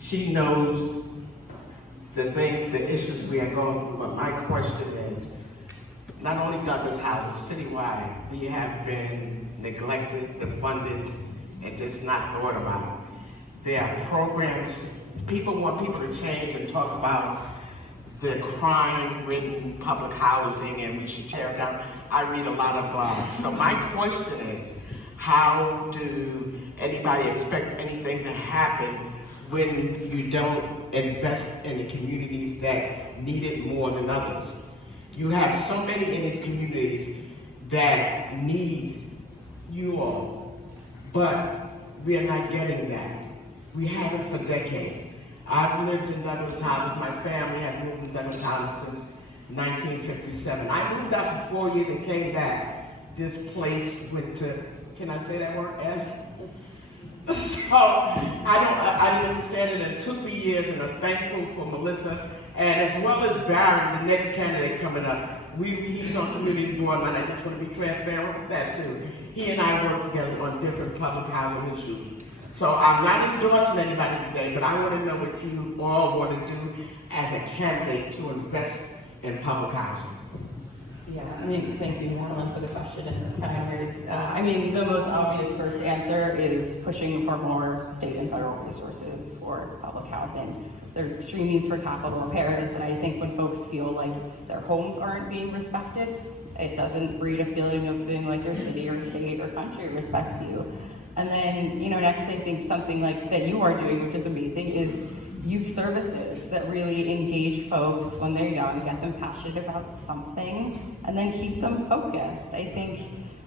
She knows the things, the issues we are going through, but my question is, not only Douglas House, citywide, we have been neglected, defunded, and just not thought about. There are programs, people want people to change and talk about the crime-ridden public housing and we should tear it down. I read a lot of blogs. So my question is, how do anybody expect anything to happen when you don't invest in the communities that need it more than others? You have so many in these communities that need you all, but we are not getting that. We haven't for decades. I've lived in Douglas houses. My family has moved to Douglas houses since 1957. I moved out for 4 years and came back. This place went to, can I say that word? So I didn't understand it, and it took me years, and I'm thankful for Melissa, and as well as Barry, the next candidate coming up. He's on community board, and I just want to be transparent with that too. He and I work together on different public housing issues. So I'm not endorsing anybody today, but I want to know what you all want to do as a candidate to invest in public housing. Yeah, I mean, thank you, Marlon, for the question and the kind words. I mean, the most obvious first answer is pushing for more state and federal resources for public housing. There's extreme needs for capital repairs, and I think when folks feel like their homes aren't being respected, it doesn't breed a feeling of feeling like your city or state or country respects you. And then, you know, next I think something like that you are doing, which is amazing, is youth services that really engage folks when they're young, get them passionate about something, and then keep them focused. I think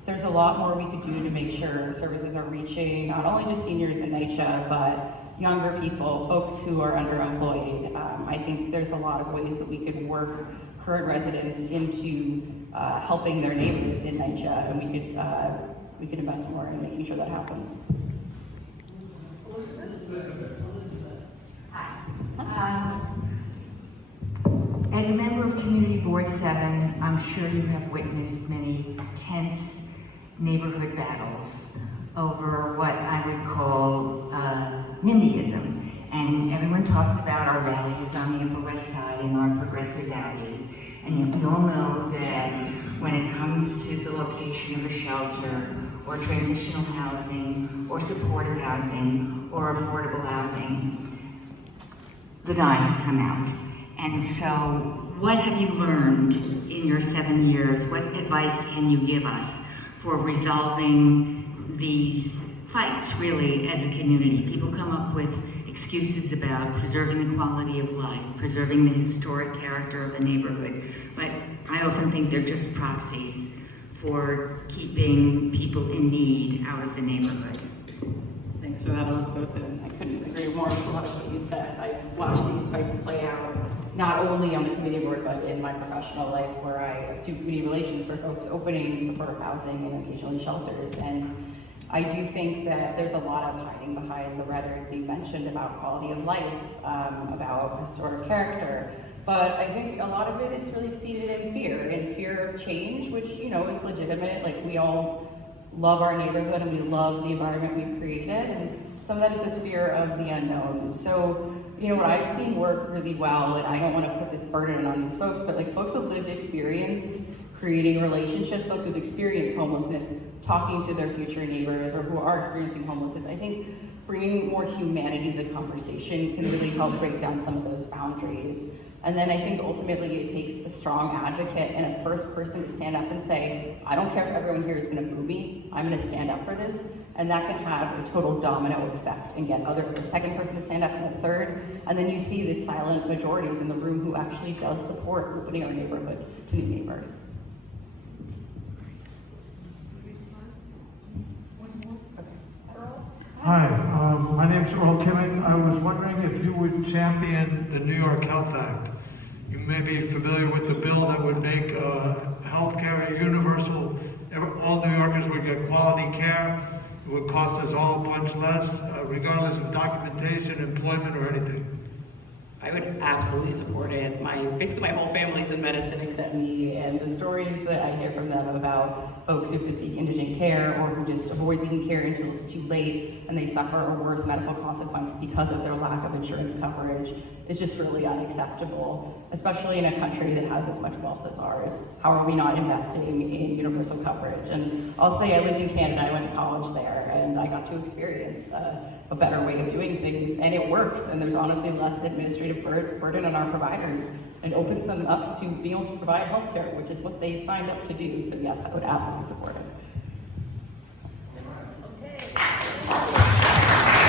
there's a lot more we could do to make sure services are reaching not only just seniors in NYCHA, but younger people, folks who are underemployed. I think there's a lot of ways that we could work current residents into helping their neighbors in NYCHA, and we could invest more in making sure that happens. As a member of Community Board 7, I'm sure you have witnessed many tense neighborhood battles over what I would call NIMBYism. And everyone talks about our values on the Upper West Side and our progressive values. And yet we all know that when it comes to the location of a shelter, or transitional housing, or supportive housing, or affordable housing, the knives come out. And so, what have you learned in your 7 years? What advice can you give us for resolving these fights, really, as a community? People come up with excuses about preserving the quality of life, preserving the historic character of the neighborhood, but I often think they're just proxies for keeping people in need out of the neighborhood. Thanks for that, Elizabeth, and I couldn't agree more with a lot of what you said. I've watched these fights play out, not only on the committee board, but in my professional life, where I do community relations for folks opening supportive housing and occasionally shelters. And I do think that there's a lot of hiding behind the rhetoric that you mentioned about quality of life, about historic character. But I think a lot of it is really seated in fear of change, which, you know, is legitimate. Like, we all love our neighborhood and we love the environment we've created, and some of that is just fear of the unknown. So, you know, what I've seen work really well, and I don't want to put this burden on these folks, but like folks with lived experience creating relationships, folks who've experienced homelessness, talking to their future neighbors or who are experiencing homelessness, I think bringing more humanity to the conversation can really help break down some of those boundaries. And then I think ultimately it takes a strong advocate and a first person to stand up and say, I don't care if everyone here is going to boo me, I'm going to stand up for this. And that can have a total domino effect and get a second person to stand up and a third. And then you see these silent majorities in the room who actually does support opening our neighborhood to new neighbors. Hi, my name's Earl Kimmick. I was wondering if you would champion the New York Health Act. You may be familiar with the bill that would make health care universal. All New Yorkers would get quality care. It would cost us all a bunch less, regardless of documentation, employment, or anything. I would absolutely support it. Basically my whole family's in medicine except me, and the stories that I hear from them about folks who have to seek indigent care or who just avoid seeking care until it's too late and they suffer a worse medical consequence because of their lack of insurance coverage is just really unacceptable, especially in a country that has as much wealth as ours. How are we not investing in universal coverage? And I'll say I lived in Canada, I went to college there, and I got to experience a better way of doing things, and it works, and there's honestly less administrative burden on our providers, and opens them up to being able to provide health care, which is what they signed up to do. So yes, I would absolutely support it.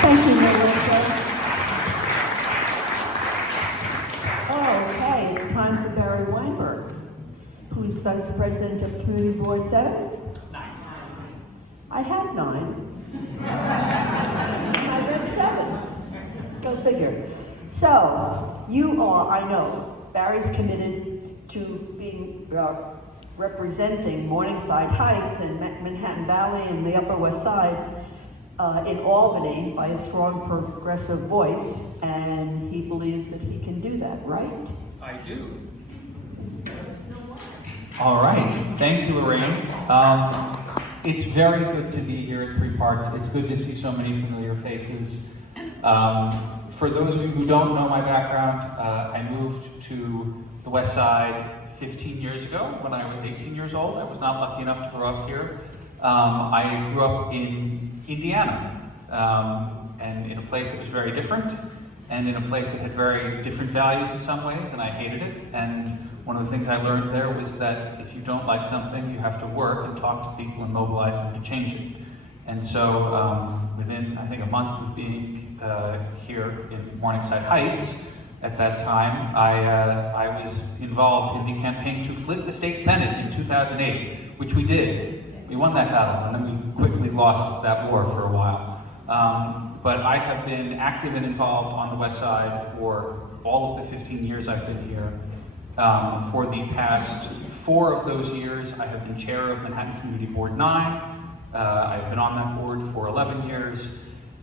Thank you, Melissa. Okay, it's time for Barry Weinberg, who's Vice President of Community Board 7. 9. I had 9. I read 7. Go figure. So, you are, I know, Barry's committed to being, representing Morningside Heights and Manhattan Valley and the Upper West Side in Albany by a strong progressive voice, and he believes that he can do that, right? I do. All right, thank you, Lorraine. It's very good to be here at Three Parks. It's good to see so many familiar faces. For those of you who don't know my background, I moved to the West Side 15 years ago when I was 18 years old. I was not lucky enough to grow up here. I grew up in Indiana, and in a place that was very different, and in a place that had very different values in some ways, and I hated it. And one of the things I learned there was that if you don't like something, you have to work and talk to people and mobilize them to change it. And so within, I think, a month of being here in Morningside Heights, at that time, I was involved in the campaign to flip the state senate in 2008, which we did. We won that battle, and then we quickly lost that war for a while. But I have been active and involved on the West Side for all of the 15 years I've been here. For the past 4 of those years, I have been chair of Manhattan Community Board 9. I've been on that board for 11 years.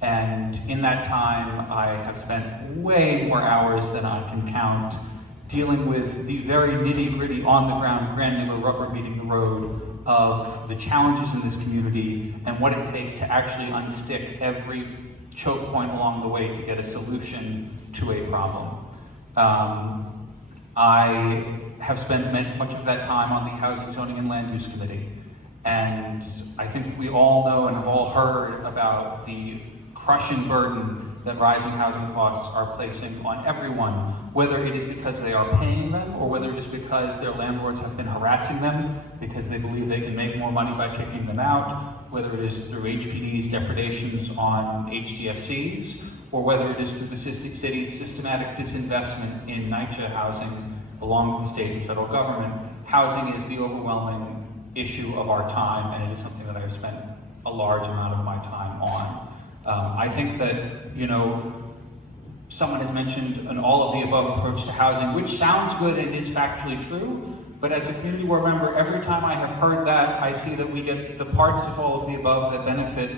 And in that time, I have spent way more hours than I can count dealing with the very nitty-gritty, on-the-ground, granular, rubber meeting the road of the challenges in this community and what it takes to actually unstick every choke point along the way to get a solution to a problem. I have spent much of that time on the Housing, Zoning, and Land Use Committee. And I think we all know and have all heard about the crushing burden that rising housing costs are placing on everyone, whether it is because they are paying them or whether it is because their landlords have been harassing them because they believe they can make more money by kicking them out, whether it is through HPD's depredations on HDFCs, or whether it is through the city's systematic disinvestment in NYCHA housing along with the state and federal government. Housing is the overwhelming issue of our time, and it is something that I have spent a large amount of my time on. I think that, you know, someone has mentioned an all-of-the-above approach to housing, which sounds good and is factually true, but as a community board member, every time I have heard that, I see that we get the parts of all of the above that benefit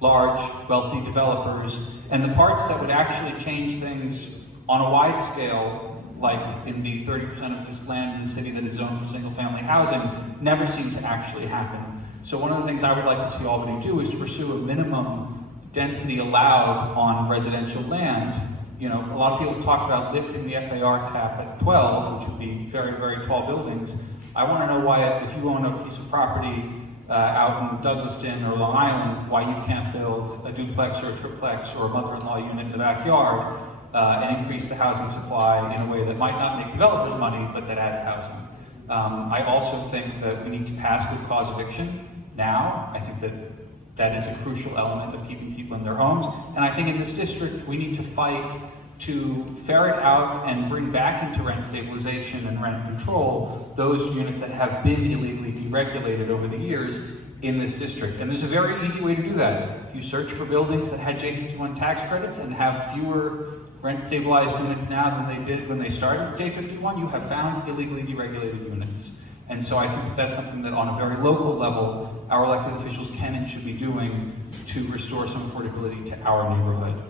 large, wealthy developers, and the parts that would actually change things on a wide scale, like in the 30% of this land in the city that is zoned for single-family housing, never seem to actually happen. So one of the things I would like to see Albany do is to pursue a minimum density allowed on residential land. You know, a lot of people have talked about lifting the FAR cap at 12, which would be very, very tall buildings. I want to know why, if you own a piece of property out in Douglaston or Long Island, why you can't build a duplex or a triplex or a mother-in-law unit in the backyard and increase the housing supply in a way that might not make developers money, but that adds housing. I also think that we need to pass good cause eviction now. I think that that is a crucial element of keeping people in their homes. And I think in this district, we need to fight to ferret out and bring back into rent stabilization and rent control those units that have been illegally deregulated over the years in this district. And there's a very easy way to do that. If you search for buildings that had J51 tax credits and have fewer rent stabilized units now than they did when they started J51, you have found illegally deregulated units. And so I think that that's something that on a very local level, our elected officials can and should be doing to restore some affordability to our neighborhood.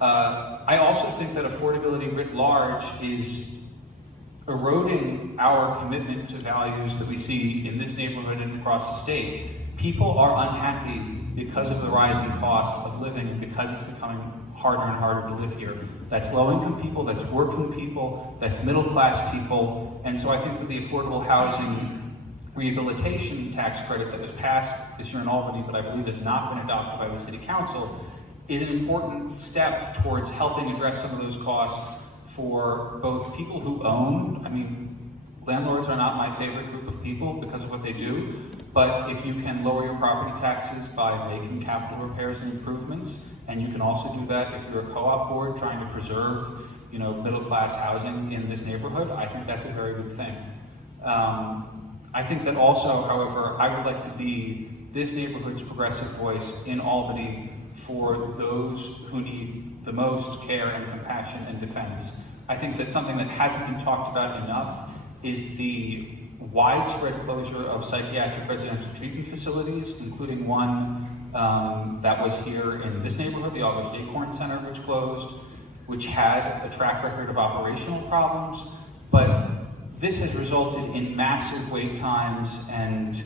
I also think that affordability writ large is eroding our commitment to values that we see in this neighborhood and across the state. People are unhappy because of the rising cost of living and because it's becoming harder and harder to live here. That's low-income people, that's working people, that's middle-class people, and so I think that the affordable housing rehabilitation tax credit that was passed this year in Albany, but I believe has not been adopted by the City Council, is an important step towards helping address some of those costs for both people who own. I mean, landlords are not my favorite group of people because of what they do, but if you can lower your property taxes by making capital repairs and improvements, and you can also do that if you're a co-op board trying to preserve, you know, middle-class housing in this neighborhood, I think that's a very good thing. I think that also, however, I would like to be this neighborhood's progressive voice in Albany for those who need the most care and compassion and defense. I think that something that hasn't been talked about enough is the widespread closure of psychiatric residential treatment facilities, including one that was here in this neighborhood, the August Acorn Center, which closed, which had a track record of operational problems, but this has resulted in massive wait times and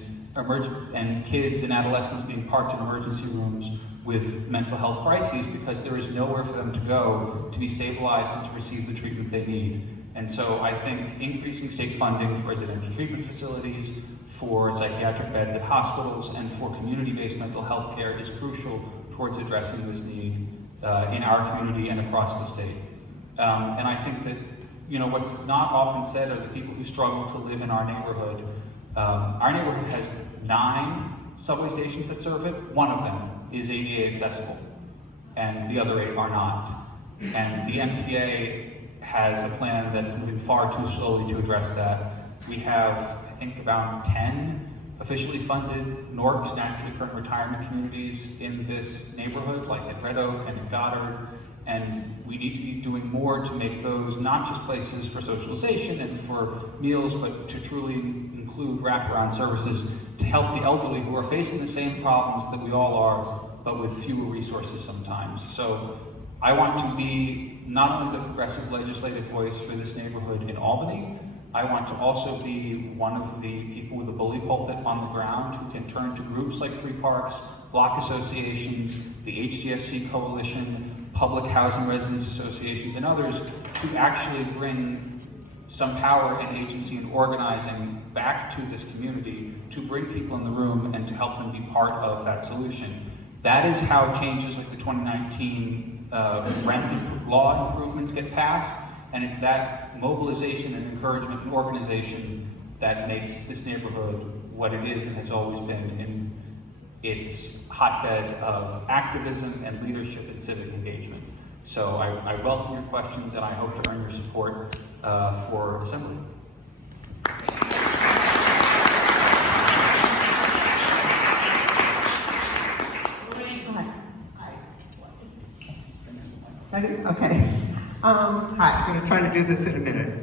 kids and adolescents being parked in emergency rooms with mental health crises because there is nowhere for them to go to be stabilized and to receive the treatment they need. And so I think increasing state funding for residential treatment facilities, for psychiatric beds at hospitals, and for community-based mental health care is crucial towards addressing this need in our community and across the state. And I think that, you know, what's not often said are the people who struggle to live in our neighborhood. Our neighborhood has 9 subway stations that serve it. One of them is ADA accessible, and the other 8 are not. And the MTA has a plan that is moving far too slowly to address that. We have, I think, about 10 officially funded NORCs, naturally occurring retirement communities in this neighborhood, like at Red Oak and at Goddard. And we need to be doing more to make those not just places for socialization and for meals, but to truly include wraparound services to help the elderly who are facing the same problems that we all are, but with fewer resources sometimes. So I want to be not only the progressive legislative voice for this neighborhood in Albany, I want to also be one of the people with a bully pulpit on the ground who can turn to groups like Free Parks, block associations, the HDFC Coalition, public housing residents associations, and others to actually bring some power and agency and organizing back to this community to bring people in the room and to help them be part of that solution. That is how changes like the 2019 rent law improvements get passed, and it's that mobilization and encouragement and organization that makes this neighborhood what it is and has always been in its hotbed of activism and leadership and civic engagement. So I welcome your questions, and I hope to earn your support for Assembly. Okay. Hi, I'm going to try to do this in a minute.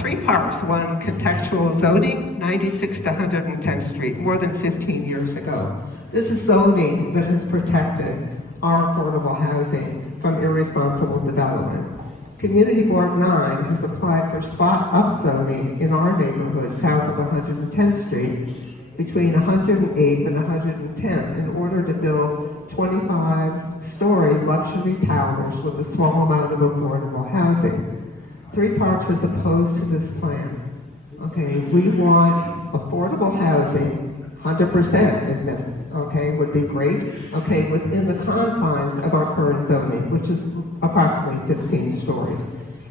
3 parks, one contextual zoning, 96 to 110th Street, more than 15 years ago. This is zoning that has protected our affordable housing from irresponsible development. Community Board 9 has applied for spot upzoning in our neighborhood south of 110th Street between 108th and 110th in order to build 25-story luxury towers with a small amount of affordable housing. 3 Parks is opposed to this plan. Okay, we want affordable housing, 100% in this, okay, would be great, okay, within the confines of our current zoning, which is approximately 15 stories.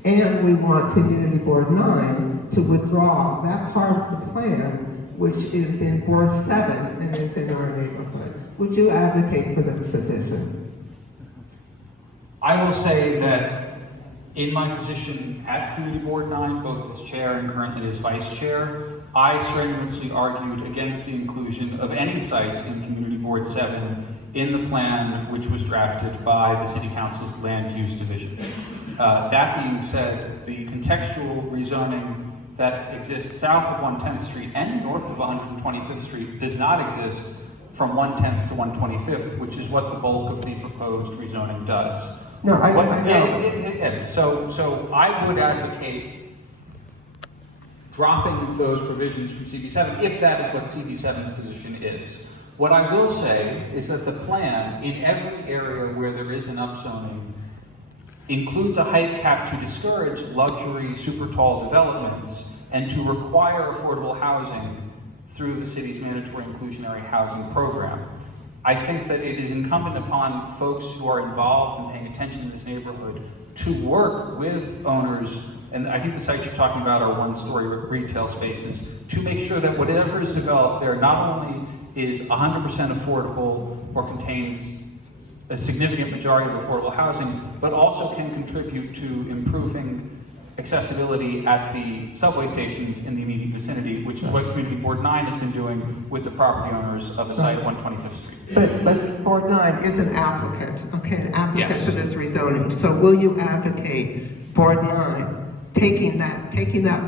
And we want Community Board 9 to withdraw that part of the plan which is in Board 7 and is in our neighborhood. Would you advocate for this position? I will say that in my position at Community Board 9, both as chair and currently as vice chair, I strenuously argued against the inclusion of any sites in Community Board 7 in the plan which was drafted by the City Council's Land Use Division. That being said, the contextual rezoning that exists south of 110th Street and north of 125th Street does not exist from 110th to 125th, which is what the bulk of the proposed rezoning does. No, I know. Yes, so I would advocate dropping those provisions from CB7 if that is what CB7's position is. What I will say is that the plan in every area where there is an upzoning includes a height cap to discourage luxury super tall developments and to require affordable housing through the city's mandatory inclusionary housing program. I think that it is incumbent upon folks who are involved in paying attention to this neighborhood to work with owners, and I think the sites you're talking about are one-story retail spaces, to make sure that whatever is developed there not only is 100% affordable or contains a significant majority of affordable housing, but also can contribute to improving accessibility at the subway stations in the immediate vicinity, which is what Community Board 9 has been doing with the property owners of the site at 125th Street. But Board 9 is an applicant, okay, an applicant Yes. for this rezoning. So will you advocate Board 9 taking that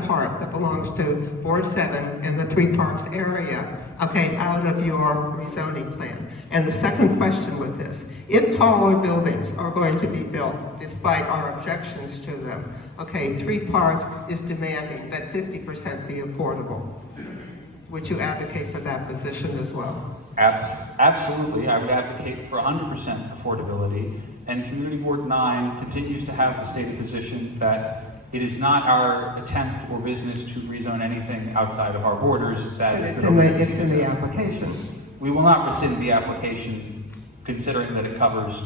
part that belongs to Board 7 in the Three Parks area, okay, out of your rezoning plan? And the second question with this, if taller buildings are going to be built, despite our objections to them, okay, Three Parks is demanding that 50% be affordable. Would you advocate for that position as well? Absolutely, I would advocate for 100% affordability, and Community Board 9 continues to have the stated position that it is not our attempt or business to rezone anything outside of our borders. That is It's the in the application. We will not rescind the application, considering that it covers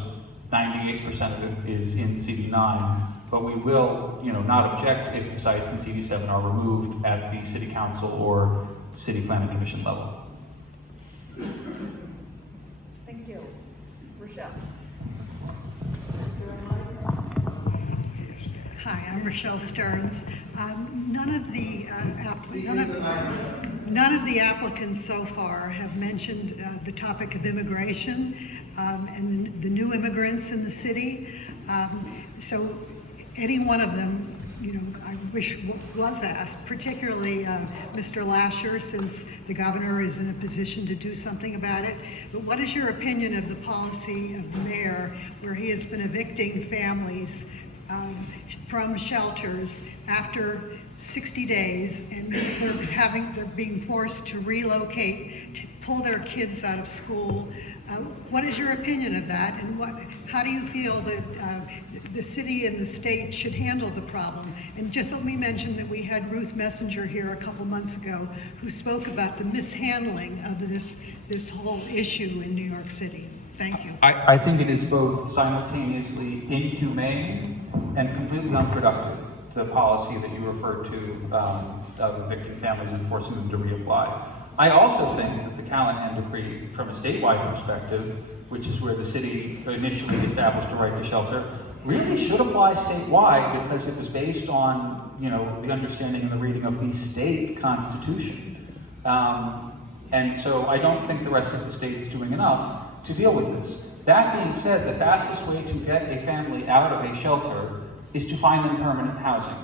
98% of it is in CD9, but we will, not object if the sites in CD7 are removed at the City Council or City Planning Commission level. Thank you. Rochelle. Hi, I'm Rochelle Stearns. None of the applicants so far have mentioned the topic of immigration and the new immigrants in the city. So any one of them, I wish was asked, particularly Mr. Lasher, since the governor is in a position to do something about it. But what is your opinion of the policy of the mayor, where he has been evicting families from shelters after 60 days, and they're being forced to relocate, to pull their kids out of school? What is your opinion of that, and how do you feel that the city and the state should handle the problem? And just let me mention that we had Ruth Messenger here a couple months ago who spoke about the mishandling of this whole issue in New York City. Thank you. I think it is both simultaneously inhumane and completely unproductive, the policy that you referred to of evicting families and forcing them to reapply. I also think that the Callahan Decree, from a statewide perspective, which is where the city initially established a right to shelter, really should apply statewide because it was based on, the understanding and the reading of the state constitution. And so I don't think the rest of the state is doing enough to deal with this. That being said, the fastest way to get a family out of a shelter is to find them permanent housing.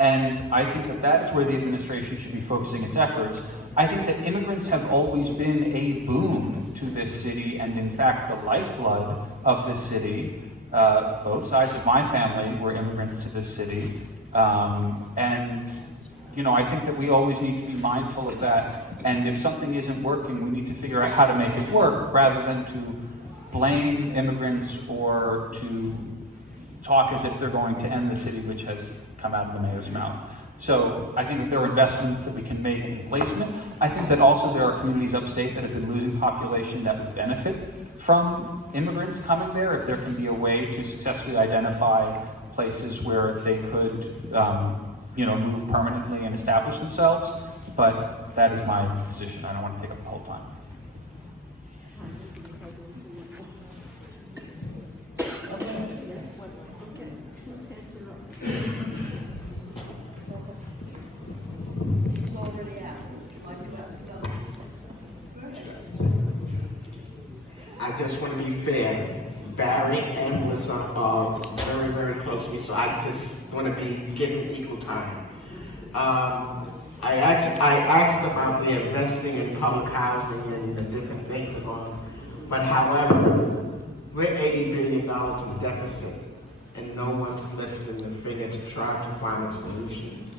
And I think that is where the administration should be focusing its efforts. I think that immigrants have always been a boon to this city, and in fact the lifeblood of this city. Both sides of my family were immigrants to this city. I think that we always need to be mindful of that. And if something isn't working, we need to figure out how to make it work, rather than to blame immigrants or to talk as if they're going to end the city, which has come out of the mayor's mouth. So I think that there are investments that we can make in placement. I think that also there are communities upstate that have been losing population that would benefit from immigrants coming there, if there can be a way to successfully identify places where they could move permanently and establish themselves. But that is my position. I don't want to take up the whole time. I just want to be fair. Barry and Melissa are very, very close to me, so I just want to be given equal time. I asked about the investing in public housing and the different things that are going on. But however, we're $80 billion in deficit, and no one's lifting the finger to try to find a solution.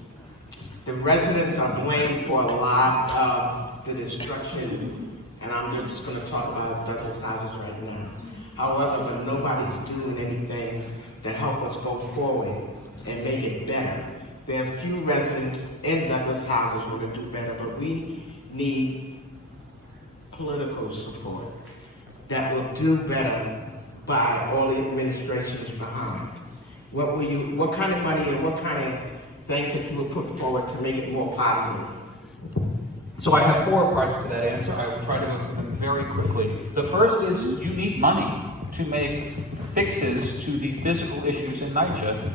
The residents are blamed for a lot of the destruction, and I'm just going to talk about Douglas houses right now. However, but nobody's doing anything to help us go forward and make it better. There are few residents in Douglas houses who can do better, but we need political support that will do better by all the administrations behind. What kind of money and what kind of things that you will put forward to make it more positive? So I have 4 parts to that answer. I will try to go through them very quickly. The first is you need money to make fixes to the physical issues in NYCHA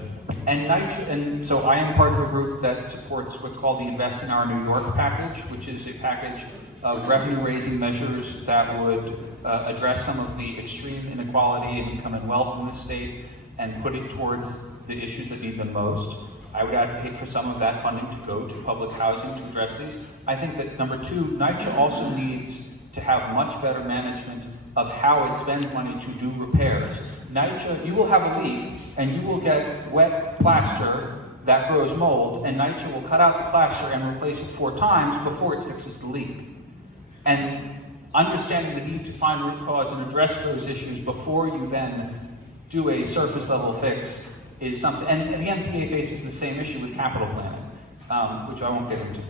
And so I am part of a group that supports what's called the Invest in Our New York package, which is a package of revenue-raising measures that would address some of the extreme inequality and income and wealth in the state and put it towards the issues that need them most. I would advocate for some of that funding to go to public housing to address these. I think that number two, NYCHA also needs to have much better management of how it spends money to do repairs. NYCHA, you will have a leak and you will get wet plaster that grows mold, and NYCHA will cut out the plaster and replace it 4 times before it fixes the leak. And understanding the need to find root cause and address those issues before you then do a surface level fix is something, and the MTA faces the same issue with capital planning, which I won't get into.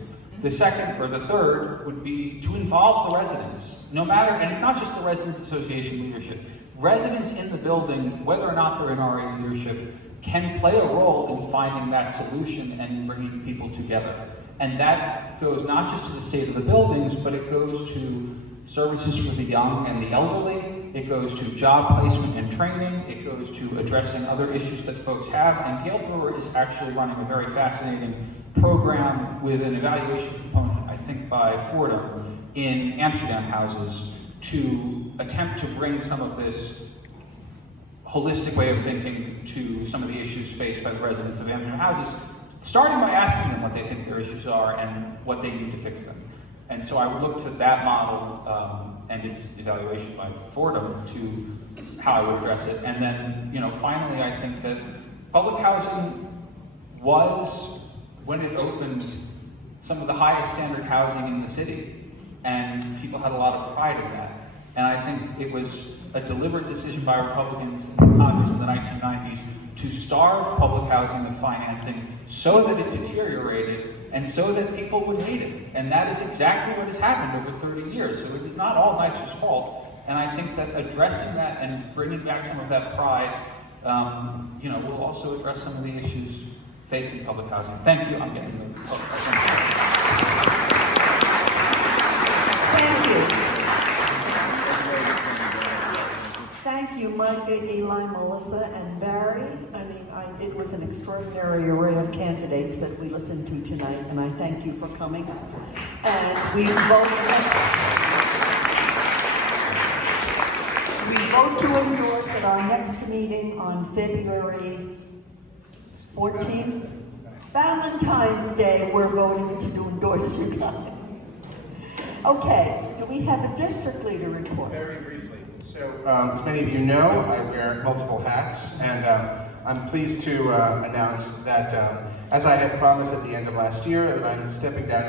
The second, or the third, would be to involve the residents, no matter, and it's not just the Residents Association leadership. Residents in the building, whether or not they're in RA leadership, can play a role in finding that solution and bringing people together. And that goes not just to the state of the buildings, but it goes to services for the young and the elderly. It goes to job placement and training. It goes to addressing other issues that folks have. And Gail Brewer is actually running a very fascinating program with an evaluation component, I think by Fordham, in Amsterdam houses to attempt to bring some of this holistic way of thinking to some of the issues faced by the residents of Amsterdam houses, starting by asking them what they think their issues are and what they need to fix them. And so I would look to that model and its evaluation by Fordham to how I would address it. And then, finally, I think that public housing was, when it opened, some of the highest standard housing in the city. And people had a lot of pride in that. And I think it was a deliberate decision by Republicans in Congress in the 1990s to starve public housing with financing so that it deteriorated and so that people would hate it. And that is exactly what has happened over 30 years. So it is not all NYCHA's fault. And I think that addressing that and bringing back some of that pride, will also address some of the issues facing public housing. Thank you. I'm getting the Thank you. Thank you, Micah, Eli, Melissa, and Barry. It was an extraordinary array of candidates that we listened to tonight, and I thank you for coming. And we vote to endorse at our next meeting on February 14th. Valentine's Day, we're voting to endorse you guys. Okay, do we have a district leader report? Very briefly. So, as many of you know, I wear multiple hats, and I'm pleased to announce that, as I had promised at the end of last year, that I'm stepping down